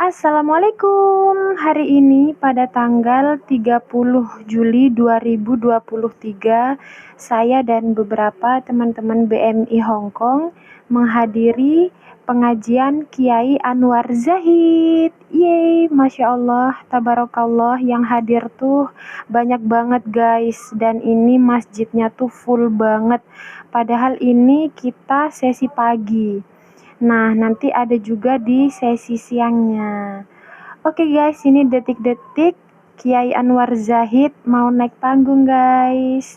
Assalamualaikum. Hari ini pada tanggal 30 Juli 2023, saya dan beberapa teman-teman BMI Hong Kong menghadiri pengajian Kiai Anwar Zahid. Yeay, Masya Allah, Tabarakallah, yang hadir tuh banyak banget guys. Dan ini masjidnya tuh full banget. Padahal ini kita sesi pagi. Nah, nanti ada juga di sesi siangnya. Oke guys, ini detik-detik Kiai Anwar Zahid mau naik panggung guys.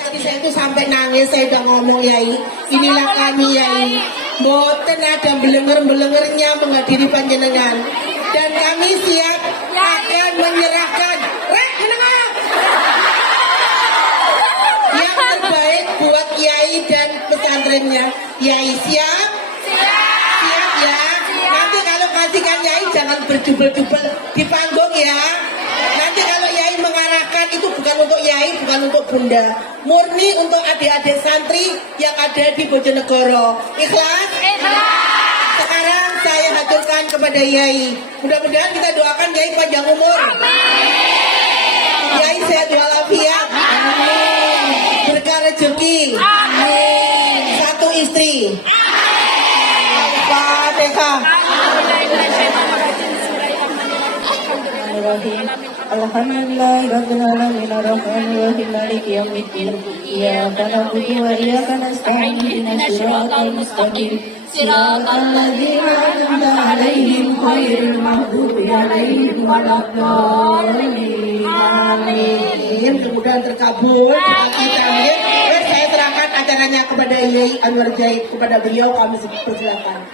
Tadi saya itu sampai nangis, saya udah ngomong Yai, inilah kami Yai, boten ada belenger-belengernya menghadiri panjenengan, dan kami siap akan menyerahkan yang terbaik buat Yai dan pesantrennya. Yai siap? Siap ya. Nanti kalau kasihkan Yai jangan berjubel-jubel di panggung ya. Nanti kalau Yai mengarahkan itu bukan untuk Yai, bukan untuk Bunda, murni untuk adik-adik santri yang ada di Bojonegoro. Ikhlas? Ikhlas. Sekarang saya haturkan kepada Yai. Mudah-mudahan kita doakan Yai panjang umur. Amin. Yai sehat walafiat. Amin. Berkah rezeki. Amin. Satu istri. Amin. Al-Fatihah. Alhamdulillahirabbil alamin arrahmanir rahim maliki yaumiddin iyyaka na'budu wa iyyaka nasta'in ihdinas siratal mustaqim siratal ladzina an'amta 'alaihim ghairil maghdubi 'alaihim waladdallin. Amin. Kemudian terkabul. Amin. Saya serahkan acaranya kepada Yai Anwar Zahid. Kepada beliau kami persilakan.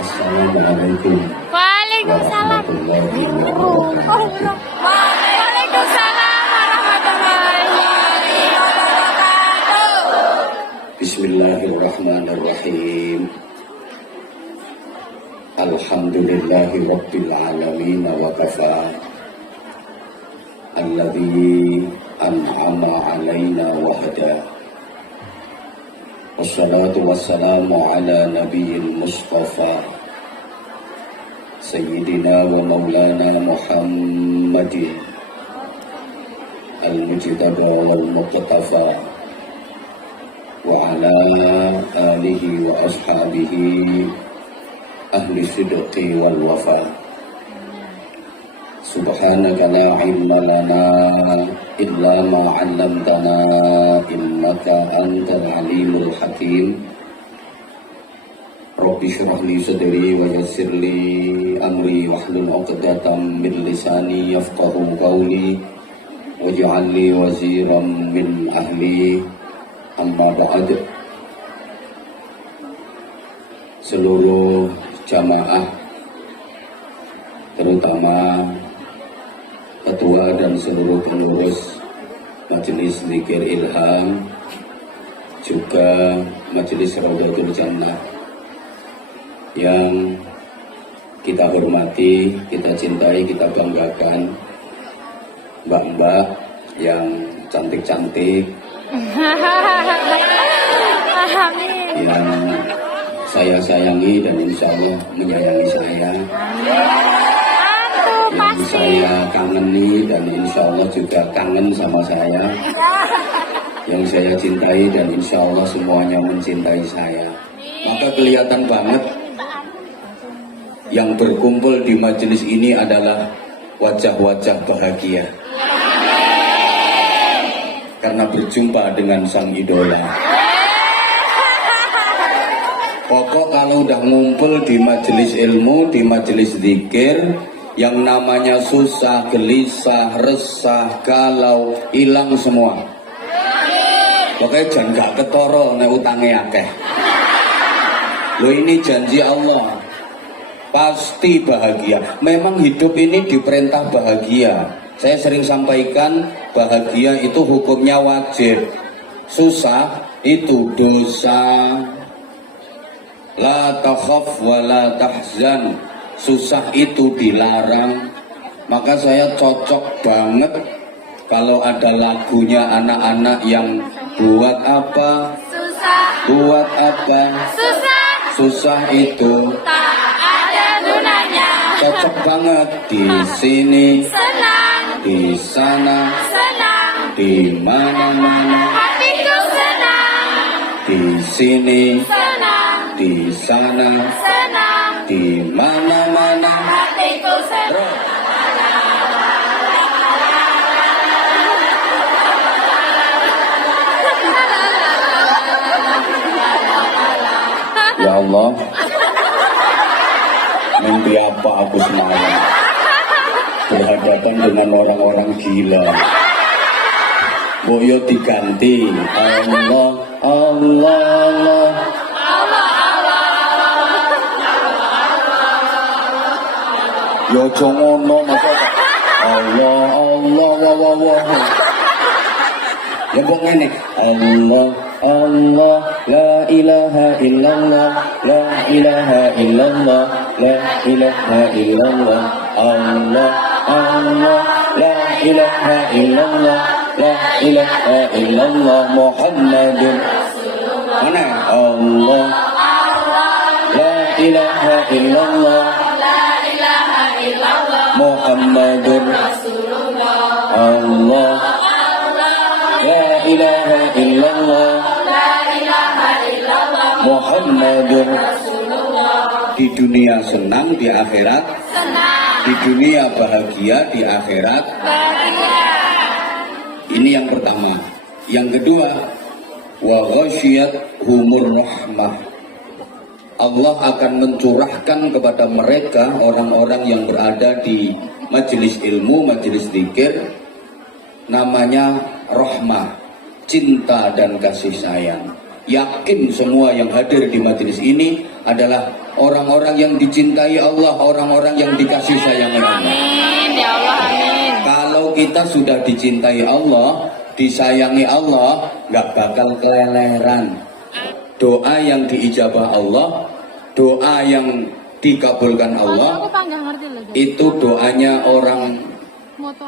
Assalamualaikum. Waalaikumsalam. Waalaikumsalam warahmatullahi wabarakatuh. Bismillahirrahmanirrahim. Alhamdulillahi rabbil alamin wa kafa. Alladzi an'ama 'alaina wa hada. Wassalatu wassalamu ala nabiyil mustafa Sayyidina wa maulana Muhammadin al-mujtaba wal muqtafa wa ala alihi wa ashabihi ahli sidqi wal wafa. Subhanaka la ilma lana illa ma 'allamtana innaka antal alimul hakim. Rabbi shrah li sadri wa yassir li amri wahlul 'uqdatam min lisani yafqahu qawli waj'al li waziran min ahli. Amma ba'd. Seluruh jamaah, terutama ketua dan seluruh pengurus Majelis Zikir Ilham, juga Majelis Raudatul Jannah yang kita hormati, kita cintai, kita banggakan, mbak-mbak yang cantik-cantik, yang saya sayangi dan insya Allah menyayangi saya, yang saya kangeni dan insya Allah juga kangen sama saya, yang saya cintai dan insya Allah semuanya mencintai saya. Maka kelihatan banget yang berkumpul di majelis ini adalah wajah-wajah bahagia karena berjumpa dengan sang idola. Pokok kalau udah ngumpul di majelis ilmu, di majelis zikir, Yang namanya susah, gelisah, resah, galau, hilang semua. Pokoknya jangan gak ketoro nek utange akeh. Loh, ini janji Allah. Pasti bahagia. Memang hidup ini diperintah bahagia. Saya sering sampaikan bahagia itu hukumnya wajib. Susah itu dosa. La takhaf wa la tahzan. Susah itu dilarang. Maka saya cocok banget kalau ada lagunya anak-anak yang buat apa? Susah. Buat apa? Susah. Susah itu Tak ada gunanya. cocok banget di sini, Senang. di sana, Senang. di mana-mana, Hatiku senang. di sini, Senang. di sana, Senang. di mana-mana. Hatiku senang. Ya Allah, mimpi apa aku semalam? Berhadapan dengan orang-orang gila. Boyo diganti. Allah, Allah, Allah. Yo jongono masa Allah, Allah, wah, wah. Ya kok ngene. Allah, Allah, la ilaha illallah, la ilaha illallah, la ilaha illallah. Allah, Allah, la ilaha illallah, la ilaha illallah. Muhammadun mana? Allah, la ilaha illallah, Muhammadun Allah, la ilaha illallah, Muhammadun. Di dunia senang, di akhirat Senang. di dunia bahagia, di akhirat. Ini yang pertama. Yang kedua, wa ghasyiyat humur rahmah. Allah akan mencurahkan kepada mereka orang-orang yang berada di majelis ilmu, majelis zikir, namanya rahmah, cinta dan kasih sayang. Yakin semua yang hadir di majelis ini adalah orang-orang yang dicintai Allah, orang-orang yang dikasih sayangi Allah. Amin. Ya Allah, amin. Kalau kita sudah dicintai Allah, disayangi Allah, nggak bakal keleleran. Doa yang diijabah Allah, doa yang dikabulkan Allah, itu doanya orang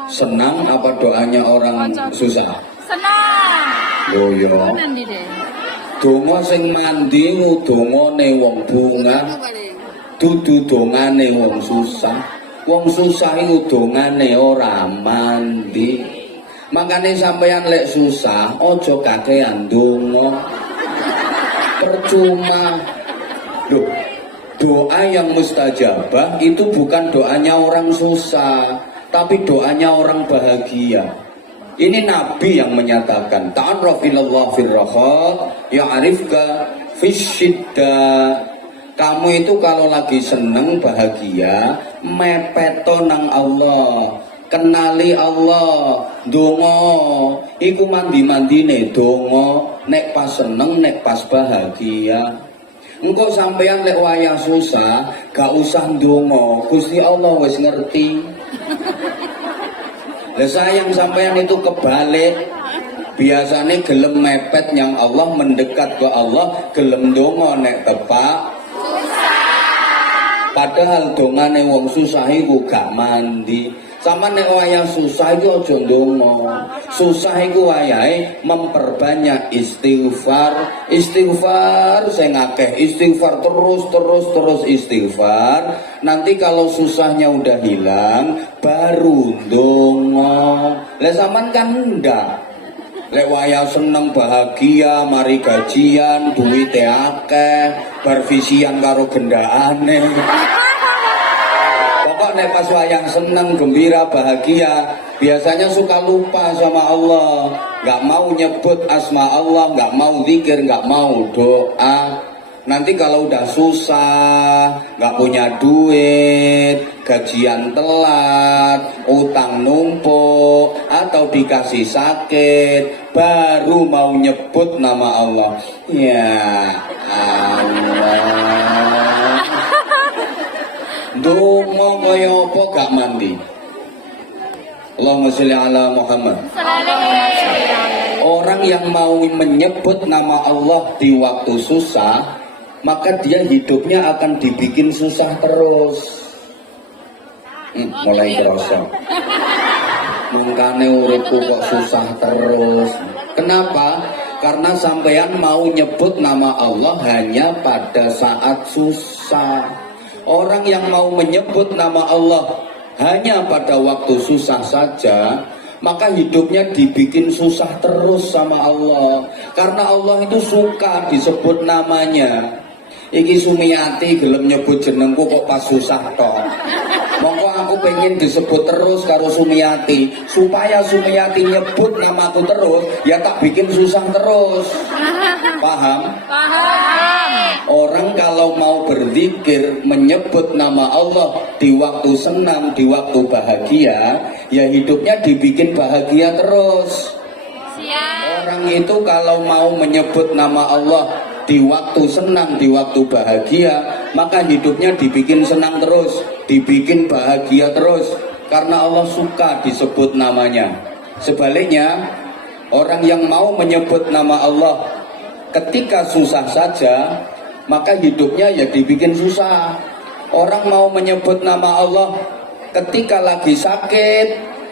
senang apa doanya orang susah? Senang. Loh ya, Nanti deh. donga sing mandi dongane wong bunga, dudu dongane wong susah. Wong susah iku dongane ora mandi. Makane sampeyan lek susah, aja kakean donga. Percuma. Loh, doa yang mustajabah itu bukan doanya orang susah, tapi doanya orang bahagia. Ini Nabi yang menyatakan, ta'arraf ilallah fil raha, ya'rifka fisyidda. Kamu itu kalau lagi seneng bahagia, mepeto nang Allah, kenali Allah, dongo, iku mandi-mandine dongo, nek pas seneng, nek pas bahagia. Engkau sampeyan lek wayah susah, gak usah dongo, Gusti Allah wis ngerti. Lah sayang sampeyan itu kebalik. Biasanya gelem mepet yang Allah, mendekat ke Allah, gelem dongo nek tepak. Padahal dongane wong susah iku gak mandi. Sama nek wayah susah iku aja ndonga. Susah iku wayahe memperbanyak istighfar. Istighfar sing akeh, istighfar terus istighfar. Nanti kalau susahnya udah hilang, baru ndonga. Lah sampean kan ndak. Lek wayah seneng bahagia, mari gajian, duwite akeh, bervisian karo gendakane. Pokok nek pas wayang seneng, gembira, bahagia, biasanya suka lupa sama Allah, nggak mau nyebut asma Allah, nggak mau zikir, nggak mau doa. Nanti kalau udah susah, nggak punya duit, gajian telat, utang numpuk, atau dikasih sakit, baru mau nyebut nama Allah. Ya Allah. Dongo kaya apa gak mandi? Allahumma sholli ala Muhammad. Orang yang mau menyebut nama Allah di waktu susah, maka dia hidupnya akan dibikin susah terus. Mulai terasa. Mengkane uripku kok susah terus. Kenapa? Karena sampean mau nyebut nama Allah hanya pada saat susah. Orang yang mau menyebut nama Allah hanya pada waktu susah saja, maka hidupnya dibikin susah terus sama Allah. Karena Allah itu suka disebut namanya. Iki Sumiati gelem nyebut jenengku kok pas susah toh. Monggo aku pengen disebut terus karo Sumiati, supaya Sumiati nyebut namaku terus, ya tak bikin susah terus. Paham? Paham. Orang kalau mau berzikir menyebut nama Allah di waktu senang, di waktu bahagia, ya hidupnya dibikin bahagia terus. Siap. Orang itu kalau mau menyebut nama Allah di waktu senang, di waktu bahagia, maka hidupnya dibikin senang terus, dibikin bahagia terus, karena Allah suka disebut namanya. Sebaliknya, orang yang mau menyebut nama Allah ketika susah saja, maka hidupnya ya dibikin susah. Orang mau menyebut nama Allah ketika lagi sakit,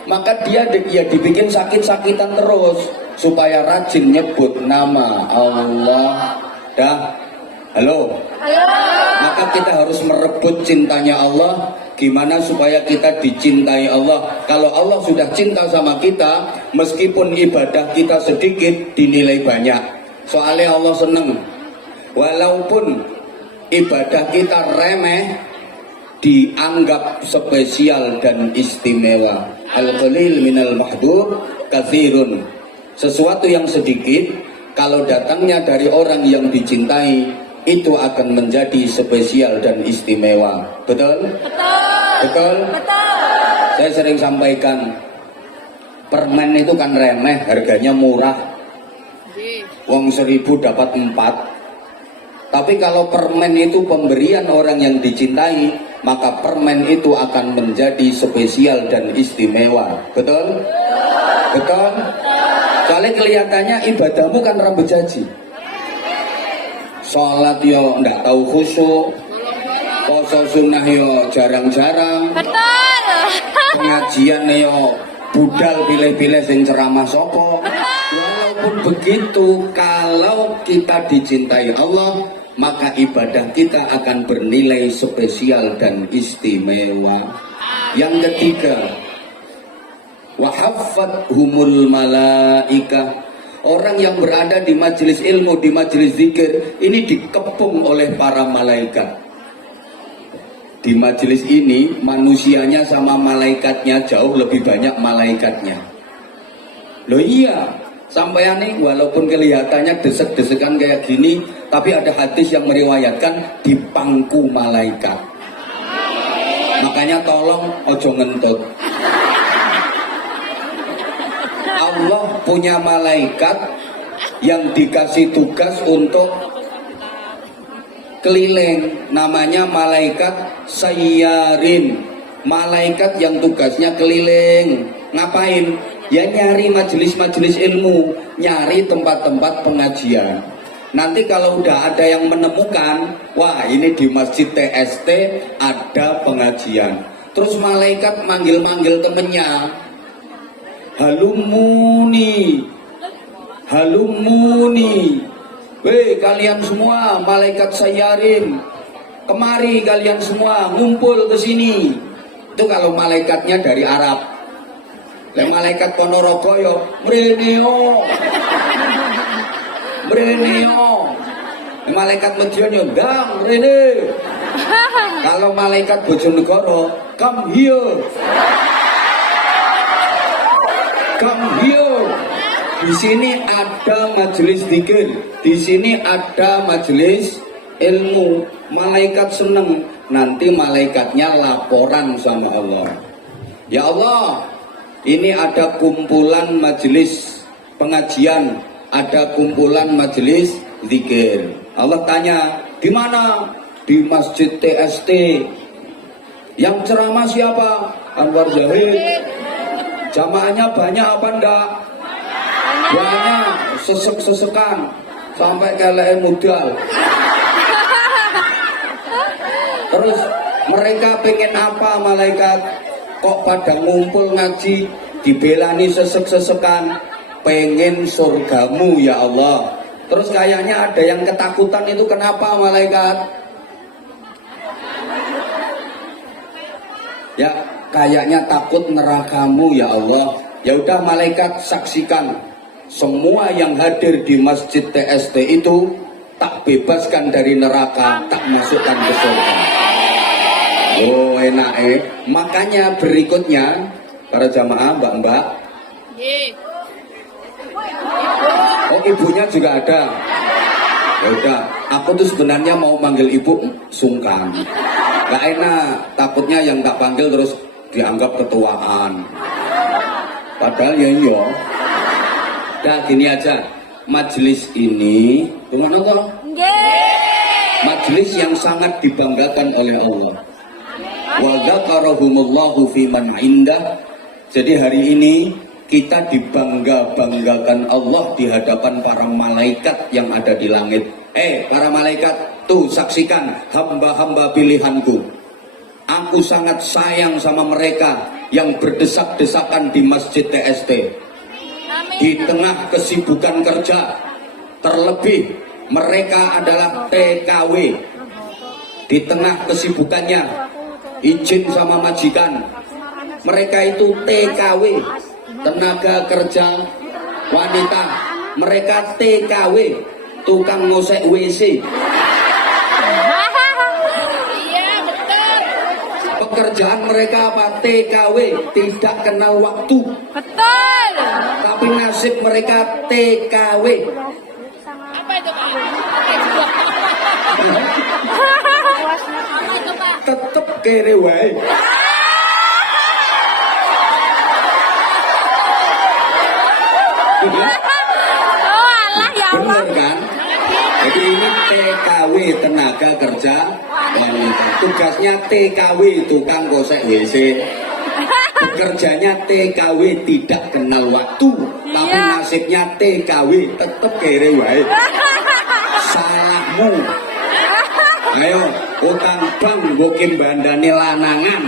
maka dia ya dibikin sakit-sakitan terus, supaya rajin nyebut nama Allah. Dah, halo. Maka kita harus merebut cintanya Allah. Gimana supaya kita dicintai Allah? Kalau Allah sudah cinta sama kita, meskipun ibadah kita sedikit dinilai banyak. Soalnya Allah seneng. Walaupun ibadah kita remeh, dianggap spesial dan istimewa. Al-qalil minal mahdud katsirun. Sesuatu yang sedikit, kalau datangnya dari orang yang dicintai, itu akan menjadi spesial dan istimewa. Betul? Betul? Saya sering sampaikan, permen itu kan remeh, harganya murah. Wong 1000 dapat 4. Tapi kalau permen itu pemberian orang yang dicintai, maka permen itu akan menjadi spesial dan istimewa. Betul? Betul? Soalnya kelihatannya ibadahmu kan rambut jaji. Sholat yo ndak tahu khusyuk, poso sunnah yo jarang-jarang, Betul. pengajian yo budal pilih-pilih sing ceramah sopo. Walaupun begitu, kalau kita dicintai Allah, maka ibadah kita akan bernilai spesial dan istimewa. Yang ketiga, wahafathumul malaikah. Orang yang berada di majelis ilmu, di majelis zikir, ini dikepung oleh para malaikat. Di majelis ini manusianya sama malaikatnya jauh lebih banyak malaikatnya. Loh iya, sampean nih walaupun kelihatannya desek-desekan kayak gini, tapi ada hadis yang meriwayatkan di pangku malaikat. Makanya tolong ojo ngentut. Allah punya malaikat yang dikasih tugas untuk keliling, namanya malaikat sayyarin. Malaikat yang tugasnya keliling. Ngapain? Ya nyari majelis-majelis ilmu, nyari tempat-tempat pengajian. Nanti kalau udah ada yang menemukan, wah ini di Masjid TST ada pengajian. Terus malaikat manggil-manggil temennya, halumuni, halumuni. Weh kalian semua malaikat sayyarin, kemari kalian semua ngumpul ke sini. Itu kalau malaikatnya dari Arab. Dan malaikat Ponorogo yo mreneo, mreneo. Malaikat Medion yo gang mrene. Kalau malaikat Bojonegoro, come here, come here. Di sini ada majelis zikir, di sini ada majelis ilmu, malaikat seneng, nanti malaikatnya laporan sama Allah. Ya Allah, ini ada kumpulan majelis pengajian, ada kumpulan majelis zikir. Allah tanya, di mana? Di Masjid TST. Yang ceramah siapa? Anwar Zahid. Jamaahnya banyak apa enggak? Banyak, sesek-sesekan sampai kelek modal. Terus mereka pengen apa malaikat? Kok pada ngumpul ngaji, dibelani sesek-sesekan, pengen surgamu ya Allah. Terus kayaknya ada yang ketakutan, itu kenapa malaikat? Ya kayaknya takut nerakamu ya Allah. Ya udah malaikat saksikan, semua yang hadir di Masjid TST itu tak bebaskan dari neraka, tak masukkan ke surga. Oh enak Makanya berikutnya para jamaah mbak-mbak, oh ibunya juga ada. Ya udah, aku tuh sebenarnya mau manggil ibu sungkan, gak enak, takutnya yang tak panggil terus dianggap ketuaan. Padahal ya iya. Nah gini aja, majelis ini majelis yang sangat dibanggakan oleh Allah. Wa dzakarahumullahu fi man indah. Jadi hari ini kita dibangga-banggakan Allah di hadapan para malaikat yang ada di langit. Para malaikat, tuh saksikan hamba-hamba pilihanku. Aku sangat sayang sama mereka yang berdesak-desakan di Masjid TST. Di tengah kesibukan kerja, terlebih mereka adalah TKW. Di tengah kesibukannya, izin sama majikan, mereka itu TKW, tenaga kerja wanita. Mereka TKW, tukang ngosek WC. Pekerjaan mereka apa? TKW, tidak kenal waktu. Betul. Tapi nasib mereka TKW. Apa itu Pak? Tetep kere wae. Oh Allah ya Allah. Bener kan? Jadi ini TKW, tenaga kerja wanita. Tugasnya TKW, tukang gosek WC. Bekerjanya TKW, tidak kenal waktu. Tapi Iya. nasibnya TKW, tetep kere wae. Salahmu. Ayo, utang bank bukin bandane lanangan.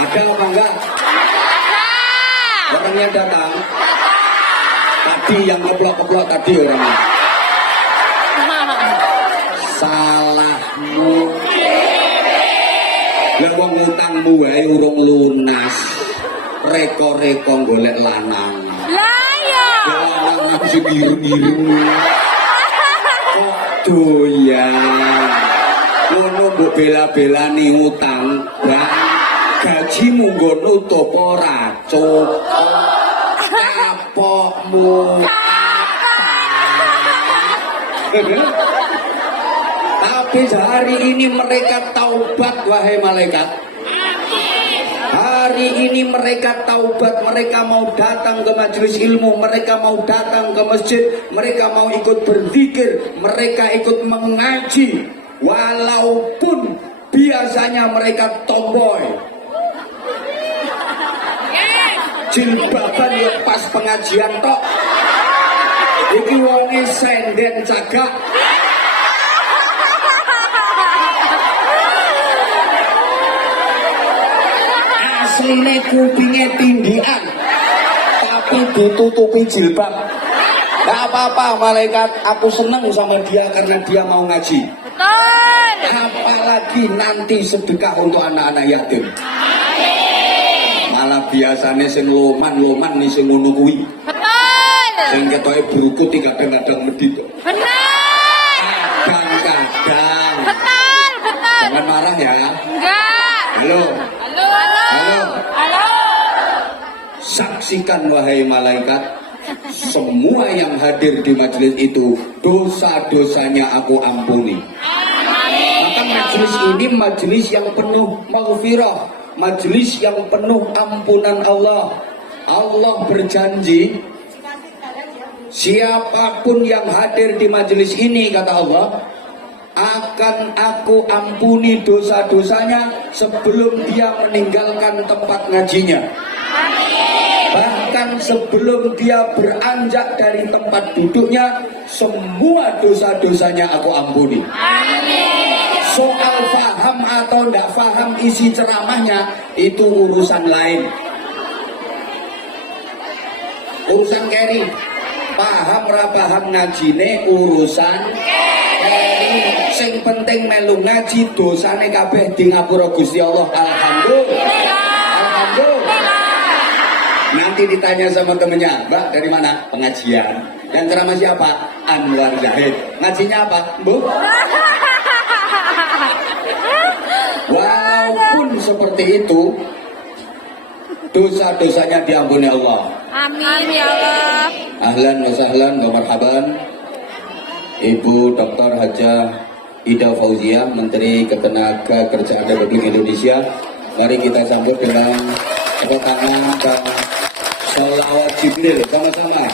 Ada apa enggak? Orangnya datang. Tadi yang keplok-keplok tadi orangnya. Salahmu. Lah wong utangmu wae urung lunas. Reko-reko golek lanang. Lah ya. Lanang sing biru-biru. Kok doyan. Ngono mbok bela-belani utang, Bang. Gajimu nggo nutup ora, cukup. Kapokmu. Tapi hari ini mereka taubat, wahai malaikat. Hari ini mereka taubat, mereka mau datang ke majelis ilmu, mereka mau datang ke masjid, mereka mau ikut berzikir, mereka ikut mengaji. Walaupun biasanya mereka tomboy. Jilbaban ya pas pengajian tok. Iki wonge senden cagak. Asline kupinge tindikan, tapi ditutupi jilbab. Gak apa-apa malaikat, aku seneng sama dia karena dia mau ngaji. Betul. Apalagi nanti sedekah untuk anak-anak yatim. Malah biasanya sing loman nih sing ngono kuwi. Betul. Sing ketoke berukut kadang-kadang medhit. Benar. Kadang-kadang. Betul. Betul. Jangan marah ya. Enggak. Halo. Halo. Halo. Halo. Saksikan wahai malaikat, semua yang hadir di majelis itu dosa-dosanya aku ampuni. Maka majelis ini majelis yang penuh maghfirah, majelis yang penuh ampunan Allah. Allah berjanji, siapapun yang hadir di majelis ini, kata Allah, akan aku ampuni dosa-dosanya sebelum dia meninggalkan tempat ngajinya. Bahkan sebelum dia beranjak dari tempat duduknya, semua dosa-dosanya aku ampuni. Soal faham atau tidak faham isi ceramahnya, itu urusan lain. Urusan keri. Paham ra paham ngajine urusan keri. Sing penting melu ngaji, dosane kabeh di ngapura Gusti Allah. Alhamdulillah. Alhamdulillah. Nanti ditanya sama temennya, Mbak dari mana? Pengajian. Yang ceramah siapa? Anwar Zahid. Ngajinya apa? Bu? Walaupun seperti itu, dosa-dosanya diampuni Allah. Amin ya Allah. Ahlan wa sahlan wa marhaban. Ibu Dr. Hajah Ida Fauziah, Menteri Ketenagakerjaan Republik Indonesia. Mari kita sambut dengan tepuk tangan dan sholawat Jibril sama-sama.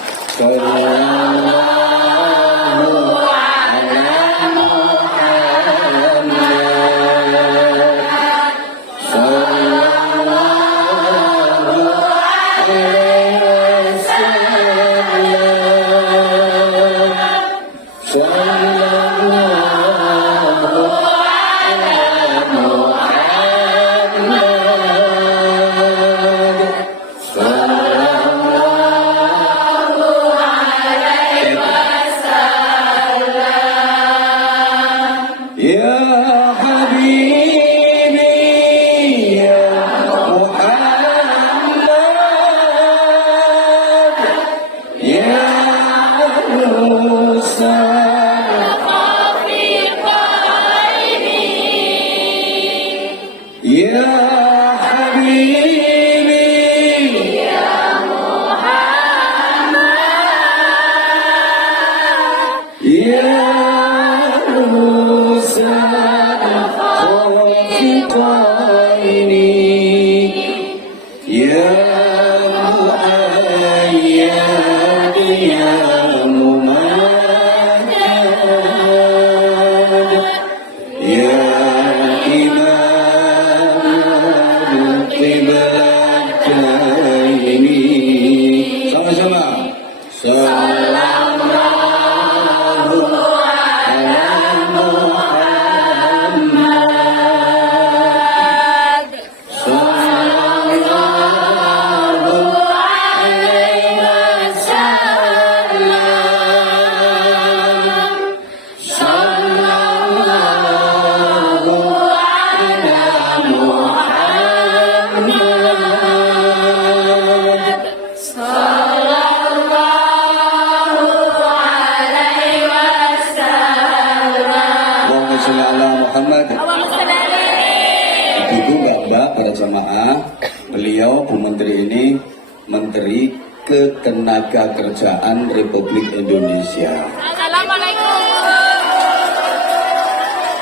Beliau Bu Menteri ini Menteri Ketenagakerjaan Republik Indonesia. Assalamualaikum.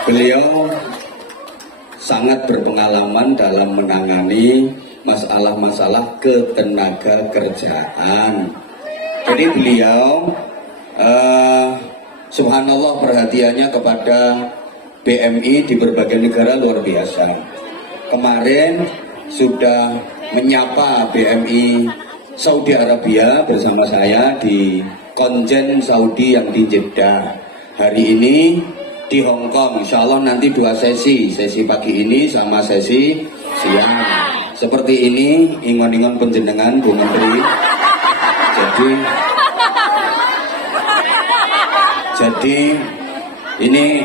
Beliau sangat berpengalaman dalam menangani masalah-masalah ketenagakerjaan. Jadi beliau subhanallah perhatiannya kepada BMI di berbagai negara luar biasa. Kemarin sudah menyapa BMI Saudi Arabia bersama saya di konjen Saudi yang di Jeddah. Hari ini di Hong Kong, insya Allah nanti 2 sesi pagi ini sama sesi siang. Seperti ini ingon-ingon penjenengan Bu Menteri. Jadi ini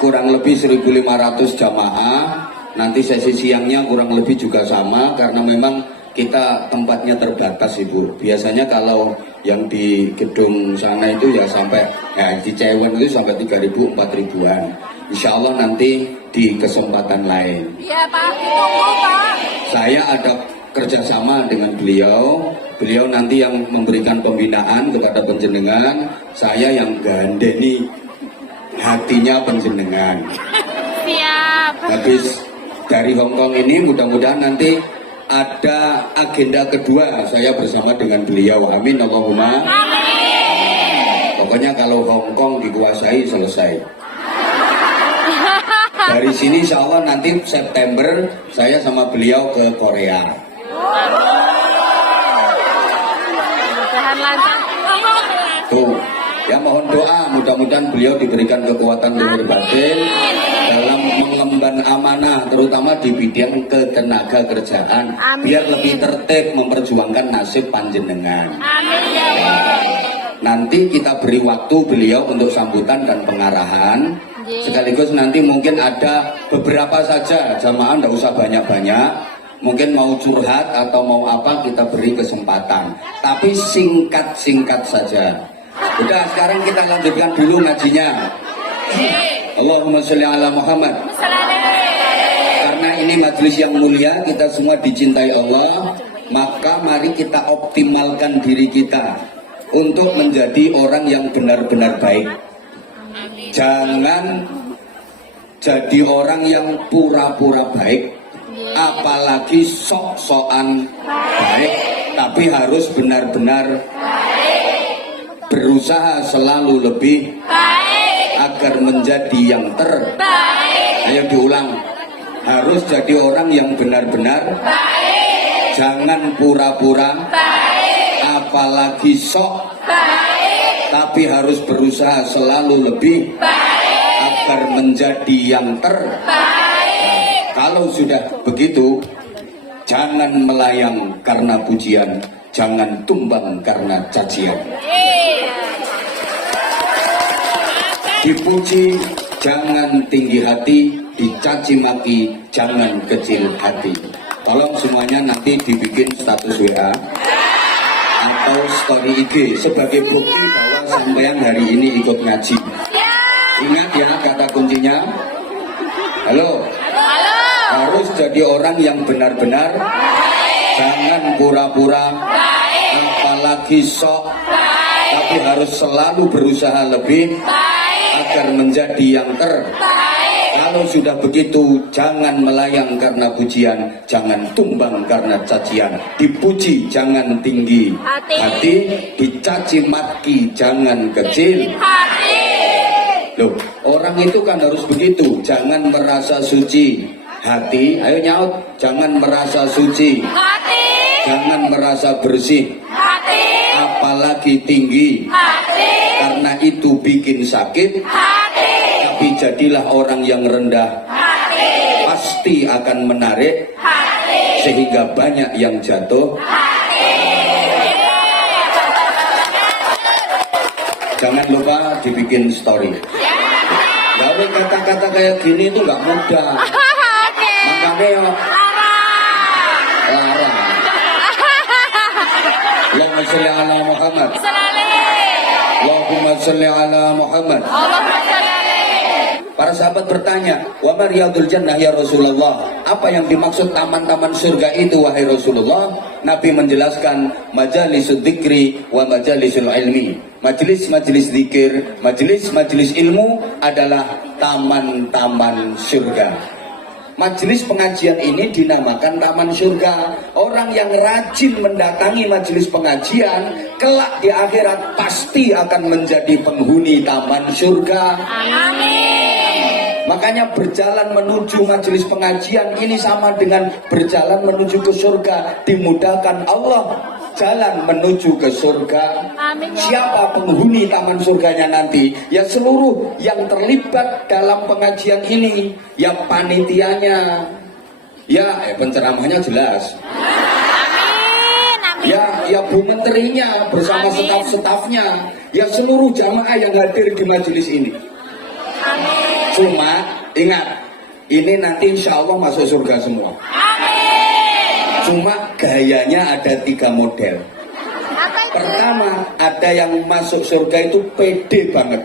kurang lebih 1.500 jamaah. Nanti sesi siangnya kurang lebih juga sama karena memang kita tempatnya terbatas Ibu. Biasanya kalau yang di gedung sana itu ya sampai di Cewen itu sampai 3.000 4.000-an. Insya Allah nanti di kesempatan lain. Iya Pak, ditunggu Pak. Saya ada kerjasama dengan beliau Beliau nanti yang memberikan pembinaan kepada penjenengan, saya yang gandeni hatinya penjenengan. Siap. Habis dari Hongkong ini mudah-mudahan nanti ada agenda kedua saya bersama dengan beliau. Amin Allahumma. Pokoknya kalau Hongkong dikuasai selesai. Dari sini insya Allah nanti September saya sama beliau ke Korea. Mudah-mudahan lancar. Tuh, ya mohon doa mudah-mudahan beliau diberikan kekuatan lahir batin dalam mengemban amanah terutama di bidang ketenaga kerjaan. Amin. Biar lebih tertib memperjuangkan nasib panjenengan. Amin ya Allah. Nanti kita beri waktu beliau untuk sambutan dan pengarahan. Sekaligus nanti mungkin ada beberapa saja jamaah, tidak usah banyak-banyak. Mungkin mau curhat atau mau apa kita beri kesempatan. Tapi singkat-singkat saja. Udah sekarang kita lanjutkan dulu ngajinya. Allahumma sholli ala Muhammad. Karena ini majelis yang mulia, kita semua dicintai Allah, maka mari kita optimalkan diri kita untuk menjadi orang yang benar-benar baik. Jangan jadi orang yang pura-pura baik, apalagi sok-sokan baik, tapi harus benar-benar berusaha selalu lebih agar menjadi yang terbaik. Ayo diulang, harus jadi orang yang benar-benar jangan pura-pura, apalagi sok, tapi harus berusaha selalu lebih agar menjadi yang terbaik. Kalau sudah begitu, jangan melayang karena pujian, jangan tumbang karena cacian. Dipuji jangan tinggi hati, dicaci maki jangan kecil hati. Tolong semuanya nanti dibikin status WA atau story IG sebagai bukti bahwa sampean hari ini ikut ngaji. Ingat ya kata kuncinya. Halo. Harus jadi orang yang benar-benar, jangan pura-pura, apalagi sok, tapi harus selalu berusaha lebih agar menjadi yang terbaik. Kalau sudah begitu, jangan melayang karena pujian, jangan tumbang karena cacian. Dipuji jangan tinggi hati, dicaci maki jangan kecil hati. Loh, orang itu kan harus begitu, jangan merasa suci hati. Ayo nyaut, jangan merasa suci hati, jangan merasa bersih hati, apalagi tinggi hati, karena itu bikin sakit hati. Tapi jadilah orang yang rendah hati, pasti akan menarik hati, sehingga banyak yang jatuh hati. Jangan lupa dibikin story. Lalu kata-kata kayak gini itu nggak mudah. Makanya ya larang. Allahumma sholli ala Muhammad. Allahumma sholli ala Muhammad. Para sahabat bertanya, wa ma riyadul jannah ya Rasulullah? Apa yang dimaksud taman-taman surga itu wahai Rasulullah? Nabi menjelaskan, majalisul dzikri wa majalisul ilmi. Majelis-majelis zikir, majelis-majelis ilmu adalah taman-taman surga. Majelis pengajian ini dinamakan taman surga. Orang yang rajin mendatangi majelis pengajian, kelak di akhirat pasti akan menjadi penghuni taman surga. Amin. Makanya berjalan menuju majelis pengajian ini sama dengan berjalan menuju ke surga. Dimudahkan Allah jalan menuju ke surga. Amin. Siapa penghuni taman surganya nanti? Ya seluruh yang terlibat dalam pengajian ini. Ya panitianya. Ya penceramahnya jelas. Amin. Ya Bu Menterinya bersama staf-stafnya. Ya seluruh jamaah yang hadir di majelis ini. Amin. Cuma ingat, ini nanti insya Allah masuk surga semua. Amin. Cuma gayanya ada 3 model. Pertama, ada yang masuk surga itu pede banget.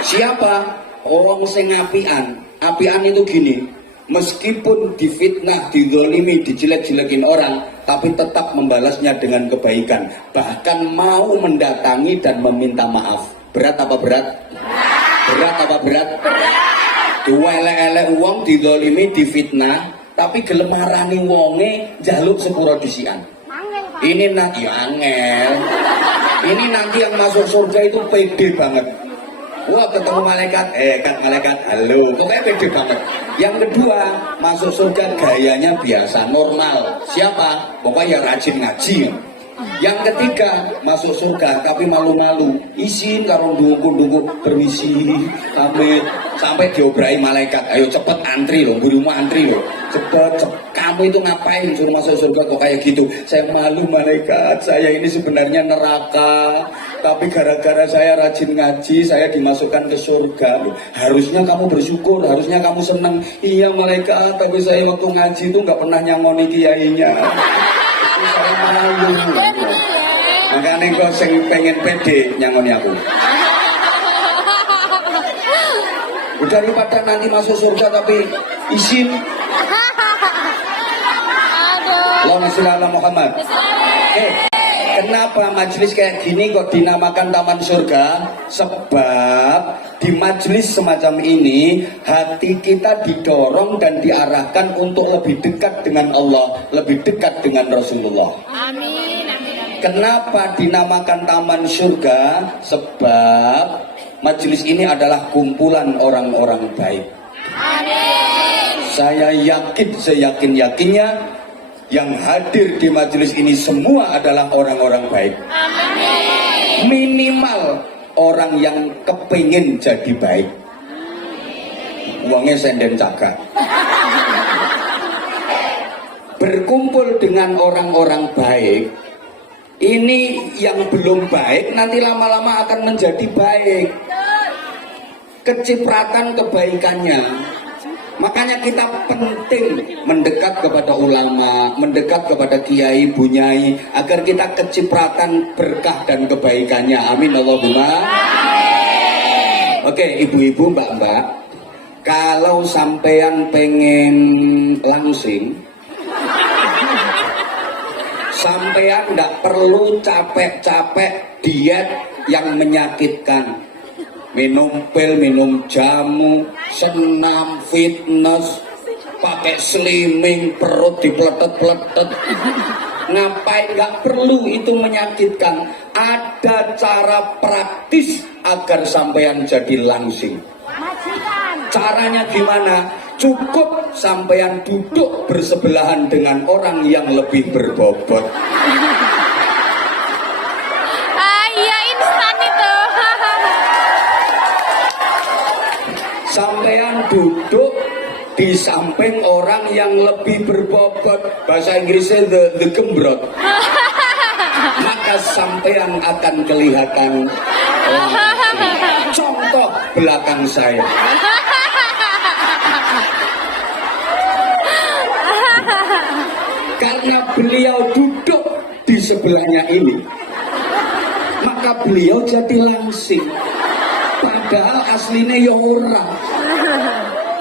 Siapa? Orang sing apian. Apian itu gini, meskipun difitnah, dizalimi, dijelek-jelekin orang, tapi tetap membalasnya dengan kebaikan, bahkan mau mendatangi dan meminta maaf. Berat apa berat? Berat apa berat? Diwelek-elek wong, dizalimi, difitnah, tapi gelem marani wonge njaluk sepura disian. Ini nanti angel. Ini nanti yang masuk surga itu pede banget. Wah, ketemu malaikat, malaikat, halo, pokoknya pede banget. Yang kedua, masuk surga gayanya biasa, normal. Siapa? Pokoknya rajin ngaji. Yang ketiga, masuk surga tapi malu-malu, izin karo ndungku-ndungku, permisi, sampai diobrai malaikat. Ayo cepet antri loh, gurumu antri loh. Cepet, kamu itu ngapain suruh masuk surga kok kayak gitu? Saya malu malaikat, saya ini sebenarnya neraka, tapi gara-gara saya rajin ngaji, saya dimasukkan ke surga. Loh, harusnya kamu bersyukur, harusnya kamu senang. Iya malaikat, tapi saya waktu ngaji itu nggak pernah nyangoni kiainya. Saya malu. Makanya kau sing pengen pede nyangoni aku. Udah daripada nanti masuk surga tapi izin. Allahumma sholli ala Muhammad. Kenapa majelis kayak gini kok dinamakan Taman Surga? Sebab di majelis semacam ini hati kita didorong dan diarahkan untuk lebih dekat dengan Allah, lebih dekat dengan Rasulullah. Amin. Kenapa dinamakan Taman Surga? Sebab majelis ini adalah kumpulan orang-orang baik. Amin. Saya yakin, seyakin-yakinnya yang hadir di majelis ini semua adalah orang-orang baik. Amin. Minimal orang yang kepingin jadi baik. Uangnya senden cagak. Berkumpul dengan orang-orang baik, ini yang belum baik nanti lama-lama akan menjadi baik. Kecipratan kebaikannya. Makanya kita penting mendekat kepada ulama, mendekat kepada kiai, bunyai, agar kita kecipratan berkah dan kebaikannya. Amin Allahumma. Oke, ibu-ibu, mbak-mbak, kalau sampean pengen langsing, sampean nggak perlu capek-capek diet yang menyakitkan. Minum pil, minum jamu, senam, fitness, pakai slimming, perut dipletet-pletet. Ngapain? Nggak perlu, itu menyakitkan. Ada cara praktis agar sampean jadi langsing. Caranya gimana? Cukup sampean duduk bersebelahan dengan orang yang lebih berbobot. Iya, instan itu. Sampean duduk di samping orang yang lebih berbobot, bahasa Inggrisnya the gembrot, maka sampean akan kelihatan contoh belakang saya. Karena beliau duduk di sebelahnya ini, maka beliau jadi langsing. Padahal aslinya ya ora.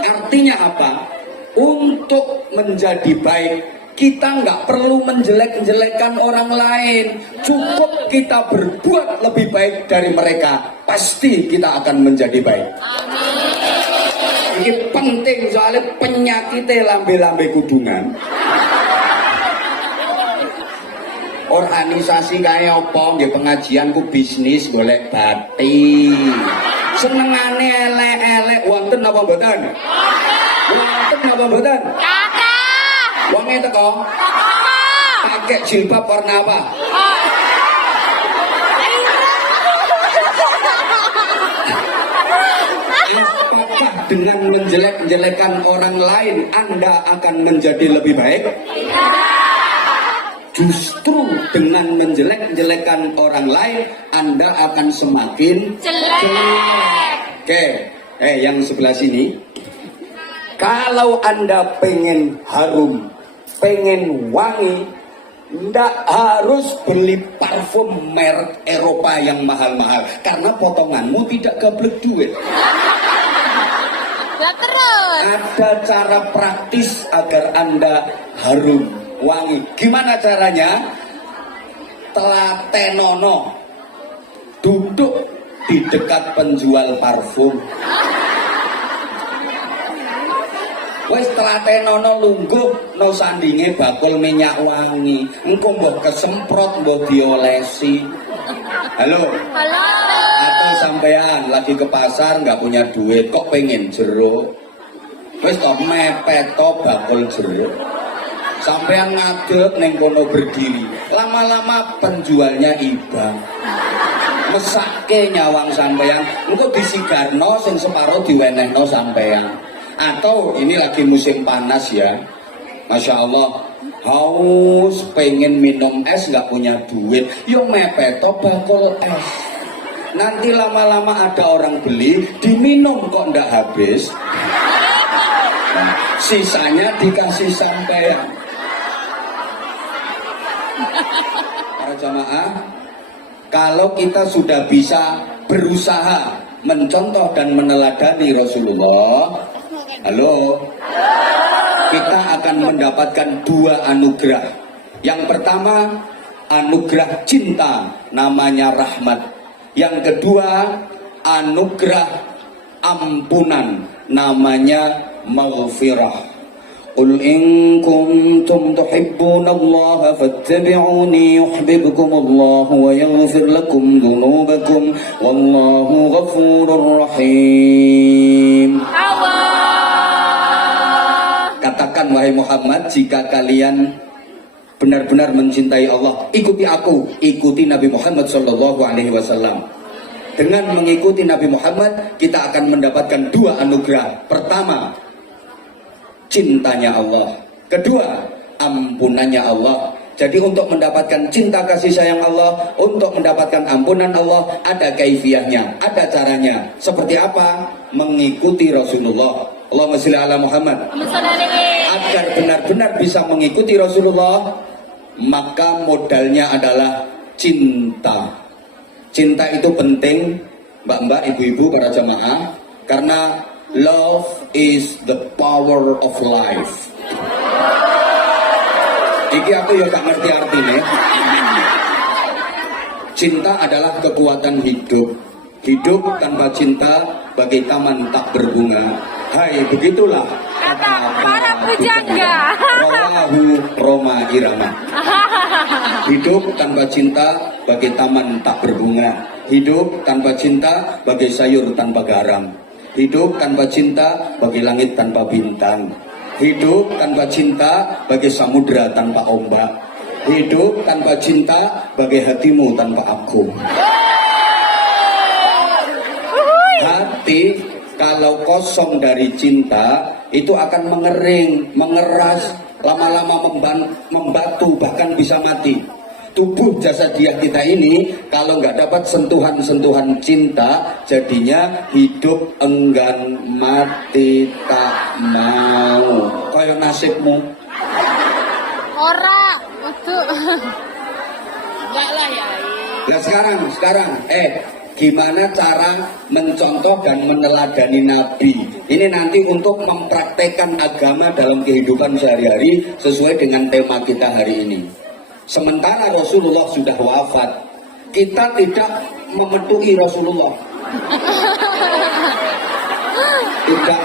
Artinya apa? Untuk menjadi baik, kita nggak perlu menjelek-jelekan orang lain. Cukup kita berbuat lebih baik dari mereka, pasti kita akan menjadi baik. Ini penting soalnya penyakitnya lambe-lambe kudungan. Organisasi kayak apa? Nggih pengajianku bisnis golek bati. Senengane elek-elek wonten apa mboten? Wonten apa mboten? Kakak. Wonge teko? Pakai jilbab warna apa? Apakah dengan menjelek-jelekan orang lain Anda akan menjadi lebih baik? Justru dengan menjelek-jelekan orang lain Anda akan semakin jelek. Oke, yang sebelah sini, kalau Anda pengen harum, pengen wangi, ndak harus beli parfum merek Eropa yang mahal-mahal, karena potonganmu tidak gablek duit. Ya terus. Ada cara praktis agar Anda harum wangi. Gimana caranya? Telatenono, duduk di dekat penjual parfum. Wis telatenono lungguh no sandinge bakul minyak wangi. Engko mbok kesemprot mbok diolesi. Halo. Halo. Atau sampean lagi ke pasar nggak punya duit kok pengen jeruk. Wis to mepet to bakul jeruk. Sampean ngadeg ning kono berdiri. Lama-lama penjualnya iba. Mesake nyawang sampean, engko disigarno sing separo diwenehno sampean. Atau ini lagi musim panas ya. Masya Allah, haus pengen minum es nggak punya duit, yo mepet to bakul es. Nanti lama-lama ada orang beli, diminum kok ndak habis. Nah, sisanya dikasih sampean. Para jamaah, kalau kita sudah bisa berusaha mencontoh dan meneladani Rasulullah, halo, kita akan mendapatkan dua anugerah. Yang pertama, anugerah cinta, namanya rahmat. Yang kedua, anugerah ampunan, namanya maghfirah. Qul in kuntum tuhibbunallaha fattabi'uni yuhibbukumullahu wa yaghfir lakum dhunubakum wallahu ghafurur rahim. Katakan wahai Muhammad, jika kalian benar-benar mencintai Allah, ikuti aku, ikuti Nabi Muhammad SAW. Dengan mengikuti Nabi Muhammad, kita akan mendapatkan dua anugerah. Pertama, cintanya Allah. Kedua, ampunannya Allah. Jadi untuk mendapatkan cinta kasih sayang Allah, untuk mendapatkan ampunan Allah, ada kaifiahnya, ada caranya. Seperti apa? Mengikuti Rasulullah. Allahumma sholli ala Muhammad. Agar benar-benar bisa mengikuti Rasulullah, maka modalnya adalah cinta. Cinta itu penting, mbak-mbak, ibu-ibu, para jamaah, karena love is the power of life. Iki aku ya gak ngerti artinya. Cinta adalah kekuatan hidup. Hidup tanpa cinta bagai taman tak berbunga. Hai, begitulah Kata para pujangga. Rawahu Roma Irama. Hidup tanpa cinta bagai taman tak berbunga. Hidup tanpa cinta bagai sayur tanpa garam. Hidup tanpa cinta bagi langit tanpa bintang. Hidup tanpa cinta bagi samudra tanpa ombak. Hidup tanpa cinta bagi hatimu tanpa aku. Hati kalau kosong dari cinta itu akan mengering, mengeras, lama-lama membatu, bahkan bisa mati. Tubuh jasadiah kita ini kalau nggak dapat sentuhan-sentuhan cinta, jadinya hidup enggan, mati tak mau. Kayak nasibmu. Ora, betul. Enggak lah ya. Nah sekarang, gimana cara mencontoh dan meneladani Nabi? Ini nanti untuk mempraktekkan agama dalam kehidupan sehari-hari sesuai dengan tema kita hari ini. Sementara Rasulullah sudah wafat, kita tidak memetuhi Rasulullah. Tidak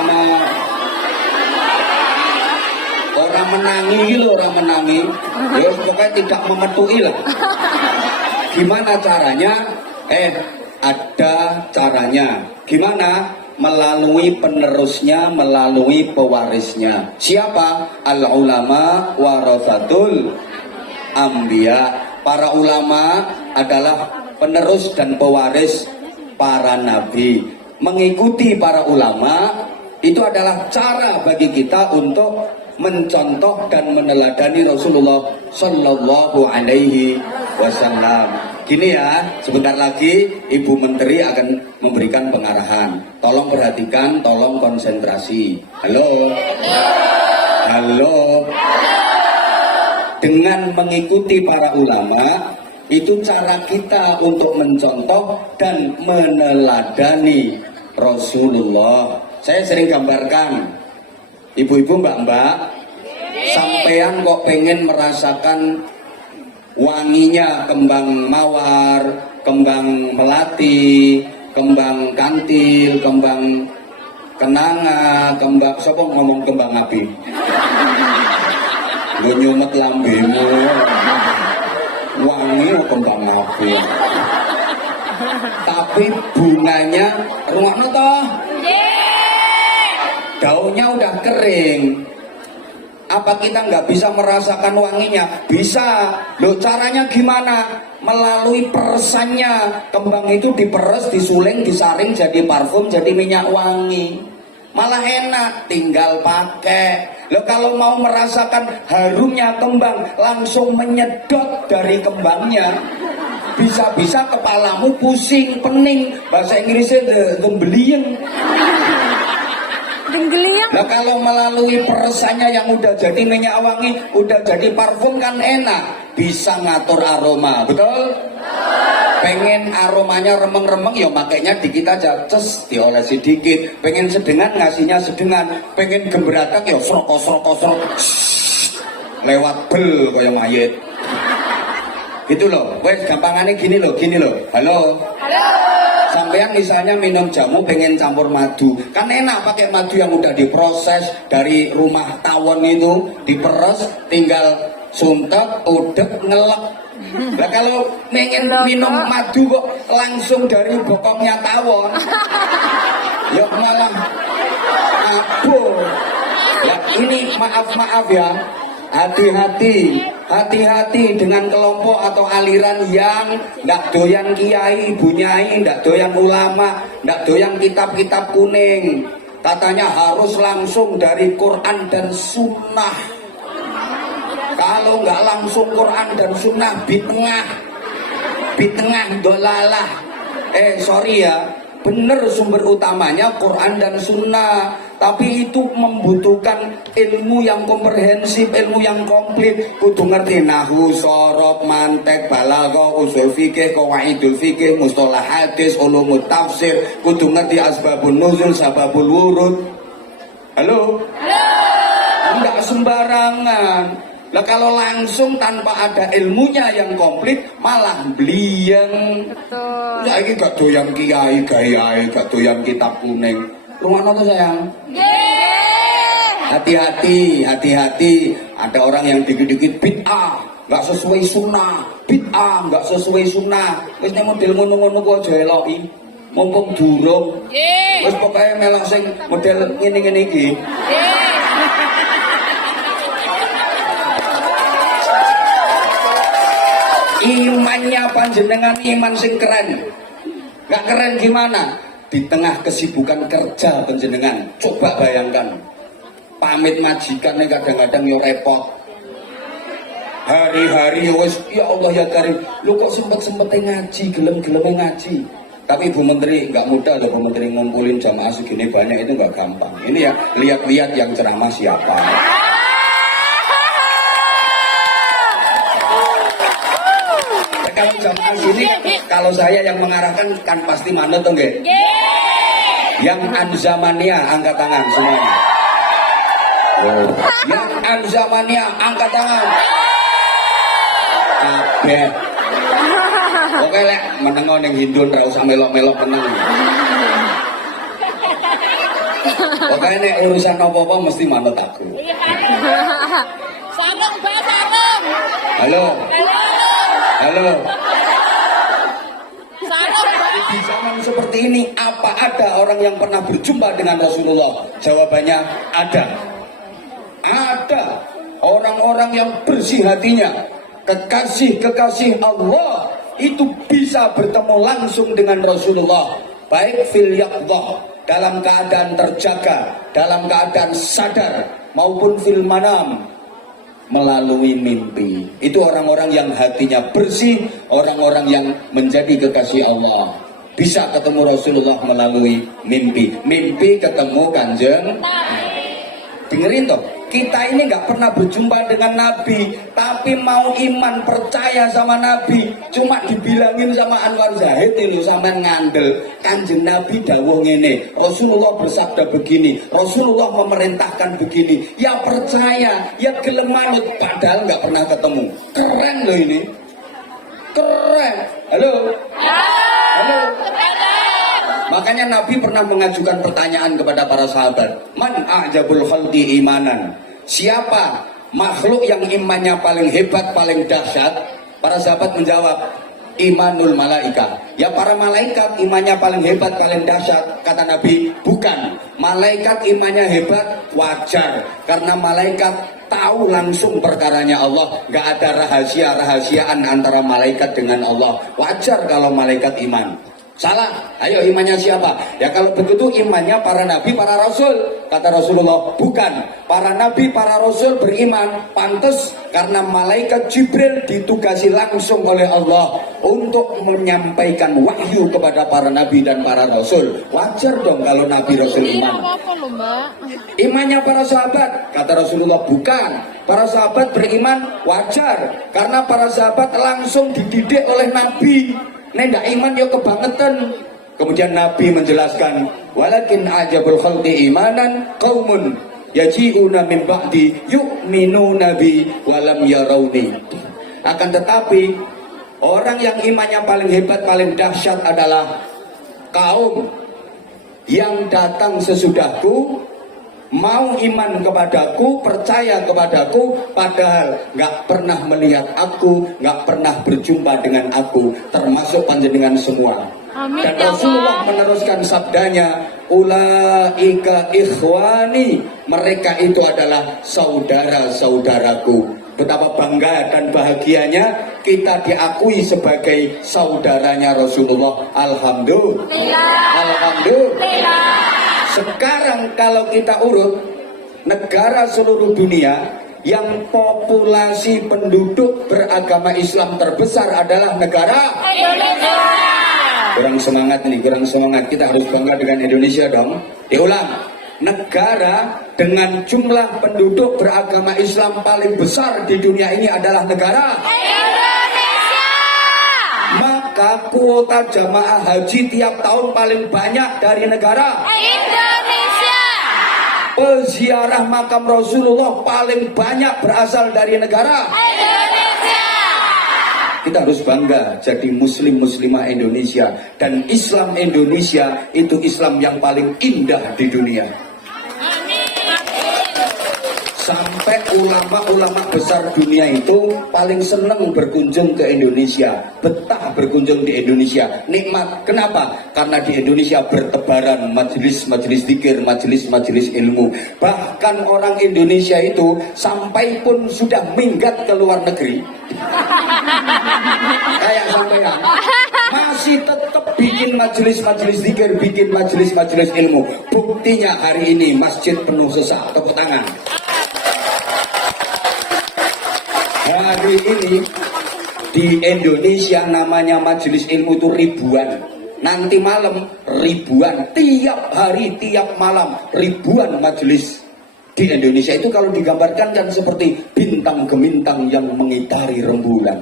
orang menangi. Ya pokoknya tidak memetuhi lah. Gimana caranya? Ada caranya. Gimana? Melalui penerusnya, melalui pewarisnya. Siapa? Al-ulama warasatul Ambiya. Para ulama adalah penerus dan pewaris para nabi. Mengikuti para ulama itu adalah cara bagi kita untuk mencontoh dan meneladani Rasulullah Sallallahu Alaihi Wasallam. Gini ya, sebentar lagi Ibu Menteri akan memberikan pengarahan. Tolong perhatikan, tolong konsentrasi. Halo. Dengan mengikuti para ulama, itu cara kita untuk mencontoh dan meneladani Rasulullah Saya sering gambarkan, ibu-ibu, mbak-mbak, sampean kok pengen merasakan wanginya kembang mawar, kembang melati, kembang kantil, kembang kenanga, kembang sapa ngomong kembang api. Gue nyumet lambemu. Wangi kembang api. Tapi bunganya rungokno toh? Daunnya udah kering. Apa kita nggak bisa merasakan wanginya? Bisa. Loh, caranya gimana? Melalui peresannya. Kembang itu diperes, disuling, disaring jadi parfum, jadi minyak wangi. Malah enak, tinggal pakai. Loh, kalau mau merasakan harumnya kembang, langsung menyedot dari kembangnya. Bisa-bisa kepalamu pusing, pening. Bahasa Inggrisnya gembeliyeng. Nah, kalau melalui peresannya yang udah jadi minyak wangi, udah jadi parfum kan enak, bisa ngatur aroma, betul? Pengen aromanya remeng-remeng, ya makanya dikit aja, diolesi dikit. Pengen sedengan, ngasihnya sedengan. Pengen gemberatak, ya serok-serok, lewat bel kaya mayit. Gitu loh, wes gampangannya gini loh. Halo. Sampean misalnya minum jamu pengen campur madu, kan enak pakai madu yang udah diproses dari rumah tawon itu, diperes, tinggal suntek, udek, ngelek. Nah kalau pengen minum madu kok langsung dari bokongnya tawon, ya malah abur. Nah ini maaf ya, hati-hati dengan kelompok atau aliran yang ndak doyan kiai, bunyai, ndak doyan ulama, ndak doyan kitab-kitab kuning. Katanya harus langsung dari Quran dan Sunnah. Kalau nggak langsung Quran dan Sunnah, bitengah dolalah. Sorry ya, bener sumber utamanya Quran dan Sunnah, tapi itu membutuhkan ilmu yang komprehensif, ilmu yang komplit. Kudu ngerti nahwu, sorof, mantek, balaghah, usul fikih, qawaidul fikih, mustalah hadis, ulumut tafsir. Kudu ngerti asbabun nuzul, sababul wurud. Halo? Enggak sembarangan. Lah kalau langsung tanpa ada ilmunya yang komplit, malah bliyeng. Betul. Ya ini gak doyan kiai, gak doyan kitab kuning. Rumah tuh sayang. Hati-hati. Ada orang yang dikit-dikit bid'ah, nggak sesuai sunnah. Bid'ah, nggak sesuai sunnah. Wis nek model ngono-ngono kok aja eloki. Mumpung durung. Wis pokoke melok sing model ngene-ngene iki. Imannya panjenengan iman sing keren. Gak keren gimana? Di tengah kesibukan kerja panjenengan, coba bayangkan pamit majikan kadang-kadang yo repot. Hari-hari wis ya Allah ya Karim, lu kok sempet-sempet ngaji, gelem-gelem ngaji. Tapi Bu Menteri nggak mudah loh, Bu Menteri ngumpulin jamaah segini banyak itu nggak gampang. Ini ya lihat-lihat yang ceramah siapa. Kalau jamaah sini, kalau saya yang mengarahkan kan pasti manut tuh nggih. Yang anzamania angkat tangan semuanya. Yang anzamania angkat tangan. Kabeh. Oke lek menengo ning Hindu ora usah melok-melok meneng. Oke nek urusan apa-apa mesti manut aku. Sarung, Pak, sarung. Halo. Di zaman seperti ini, apa ada orang yang pernah berjumpa dengan Rasulullah? Jawabannya ada. Ada orang-orang yang bersih hatinya, kekasih-kekasih Allah itu bisa bertemu langsung dengan Rasulullah, baik fil yaqdhah, dalam keadaan terjaga, dalam keadaan sadar, maupun fil manam, melalui mimpi. Itu orang-orang yang hatinya bersih, orang-orang yang menjadi kekasih Allah. Bisa ketemu Rasulullah melalui mimpi. Mimpi ketemu Kanjeng. Dengerin toh, Kita ini nggak pernah berjumpa dengan Nabi, tapi mau iman percaya sama Nabi, cuma dibilangin sama Anwar Zahid ini sama ngandel. Kanjeng Nabi dawuh ngene, Rasulullah bersabda begini, Rasulullah memerintahkan begini. Ya percaya, ya gelem manut, padahal nggak pernah ketemu. Keren loh ini, keren. Halo, halo. Makanya Nabi pernah mengajukan pertanyaan kepada para sahabat, Man a'jabul khalqi imanan? Siapa makhluk yang imannya paling hebat, paling dahsyat? Para sahabat menjawab, imanul malaika. Ya para malaikat imannya paling hebat, paling dahsyat. Kata Nabi, bukan. Malaikat imannya hebat wajar, karena malaikat tahu langsung perkaranya Allah. Gak ada rahasia-rahasiaan antara malaikat dengan Allah. Wajar kalau malaikat iman. Salah, ayo imannya siapa? Ya kalau begitu imannya para nabi, para rasul. Kata Rasulullah, bukan. Para nabi, para rasul beriman pantas karena malaikat Jibril ditugasi langsung oleh Allah untuk menyampaikan wahyu kepada para nabi dan para rasul. Wajar dong kalau nabi rasul iman. Imannya para sahabat, kata Rasulullah, bukan. Para sahabat beriman wajar karena para sahabat langsung dididik oleh nabi. Ndak iman yo kebangetan. Kemudian Nabi menjelaskan, walakin ajabul khalqi imanan qaumun yaji'una min ba'di yu'minuna bi walam yarawni. Akan tetapi orang yang imannya paling hebat, paling dahsyat adalah kaum yang datang sesudahku, mau iman kepadaku, percaya kepadaku, padahal nggak pernah melihat aku, nggak pernah berjumpa dengan aku, termasuk panjenengan semua. Amin, dan Rasulullah meneruskan sabdanya, ulaika ikhwani, mereka itu adalah saudara-saudaraku. Betapa bangga dan bahagianya kita diakui sebagai saudaranya Rasulullah. Alhamdulillah. Alhamdulillah. Sekarang kalau kita urut negara seluruh dunia yang populasi penduduk beragama Islam terbesar adalah negara Indonesia. Kurang semangat nih, kurang semangat. Kita harus bangga dengan Indonesia dong. Diulang, negara dengan jumlah penduduk beragama Islam paling besar di dunia ini adalah negara Indonesia. Maka kuota jamaah haji tiap tahun paling banyak dari negara Indonesia. Peziarah makam Rasulullah paling banyak berasal dari negara Indonesia. Kita harus bangga jadi muslim-muslimah Indonesia. Dan Islam Indonesia itu Islam yang paling indah di dunia. Sampai ulama-ulama besar dunia itu paling senang berkunjung ke Indonesia, betah berkunjung di Indonesia, nikmat. Kenapa? Karena di Indonesia bertebaran majelis-majelis zikir, majelis-majelis ilmu. Bahkan orang Indonesia itu sampai pun sudah minggat ke luar negeri, kayak sampean masih tetap bikin majelis-majelis zikir, bikin majelis-majelis ilmu. Buktinya hari ini masjid penuh sesak. Tepuk tangan. Hari ini di Indonesia namanya majelis ilmu itu ribuan. Nanti malam ribuan. Tiap hari, tiap malam ribuan majelis di Indonesia. Itu kalau digambarkan kan seperti bintang gemintang yang mengitari rembulan.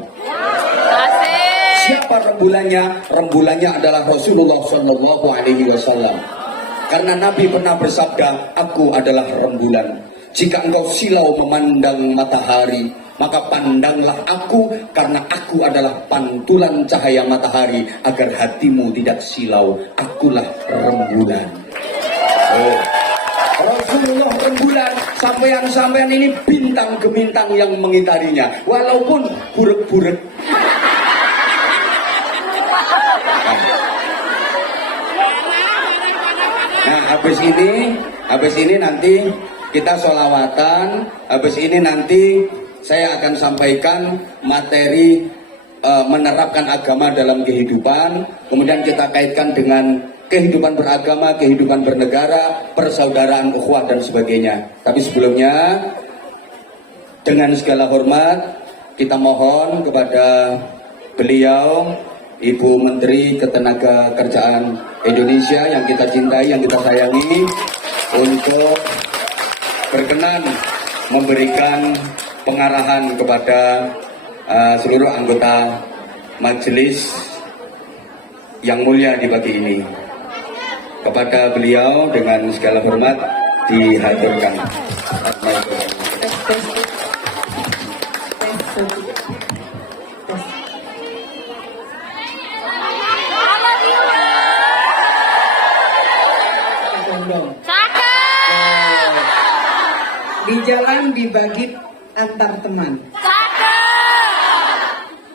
Siapa rembulannya? Rembulannya adalah Rasulullah Shallallahu Alaihi Wasallam. Karena Nabi pernah bersabda, aku adalah rembulan. Jika engkau silau memandang matahari, maka pandanglah aku, karena aku adalah pantulan cahaya matahari agar hatimu tidak silau. Akulah rembulan. Oh. Rasulullah rembulan, sampean-sampean ini bintang gemintang yang mengitarinya, walaupun burek-burek. Nah, habis ini nanti kita sholawatan, habis ini nanti saya akan sampaikan materi menerapkan agama dalam kehidupan. Kemudian kita kaitkan dengan kehidupan beragama, kehidupan bernegara, persaudaraan, ukhuwah dan sebagainya. Tapi sebelumnya, dengan segala hormat, kita mohon kepada beliau, Ibu Menteri Ketenagakerjaan Indonesia yang kita cintai, yang kita sayangi, untuk berkenan memberikan pengarahan kepada seluruh anggota majelis yang mulia di pagi ini. Kepada beliau dengan segala hormat dihaturkan. Di jalan dibagi antar teman.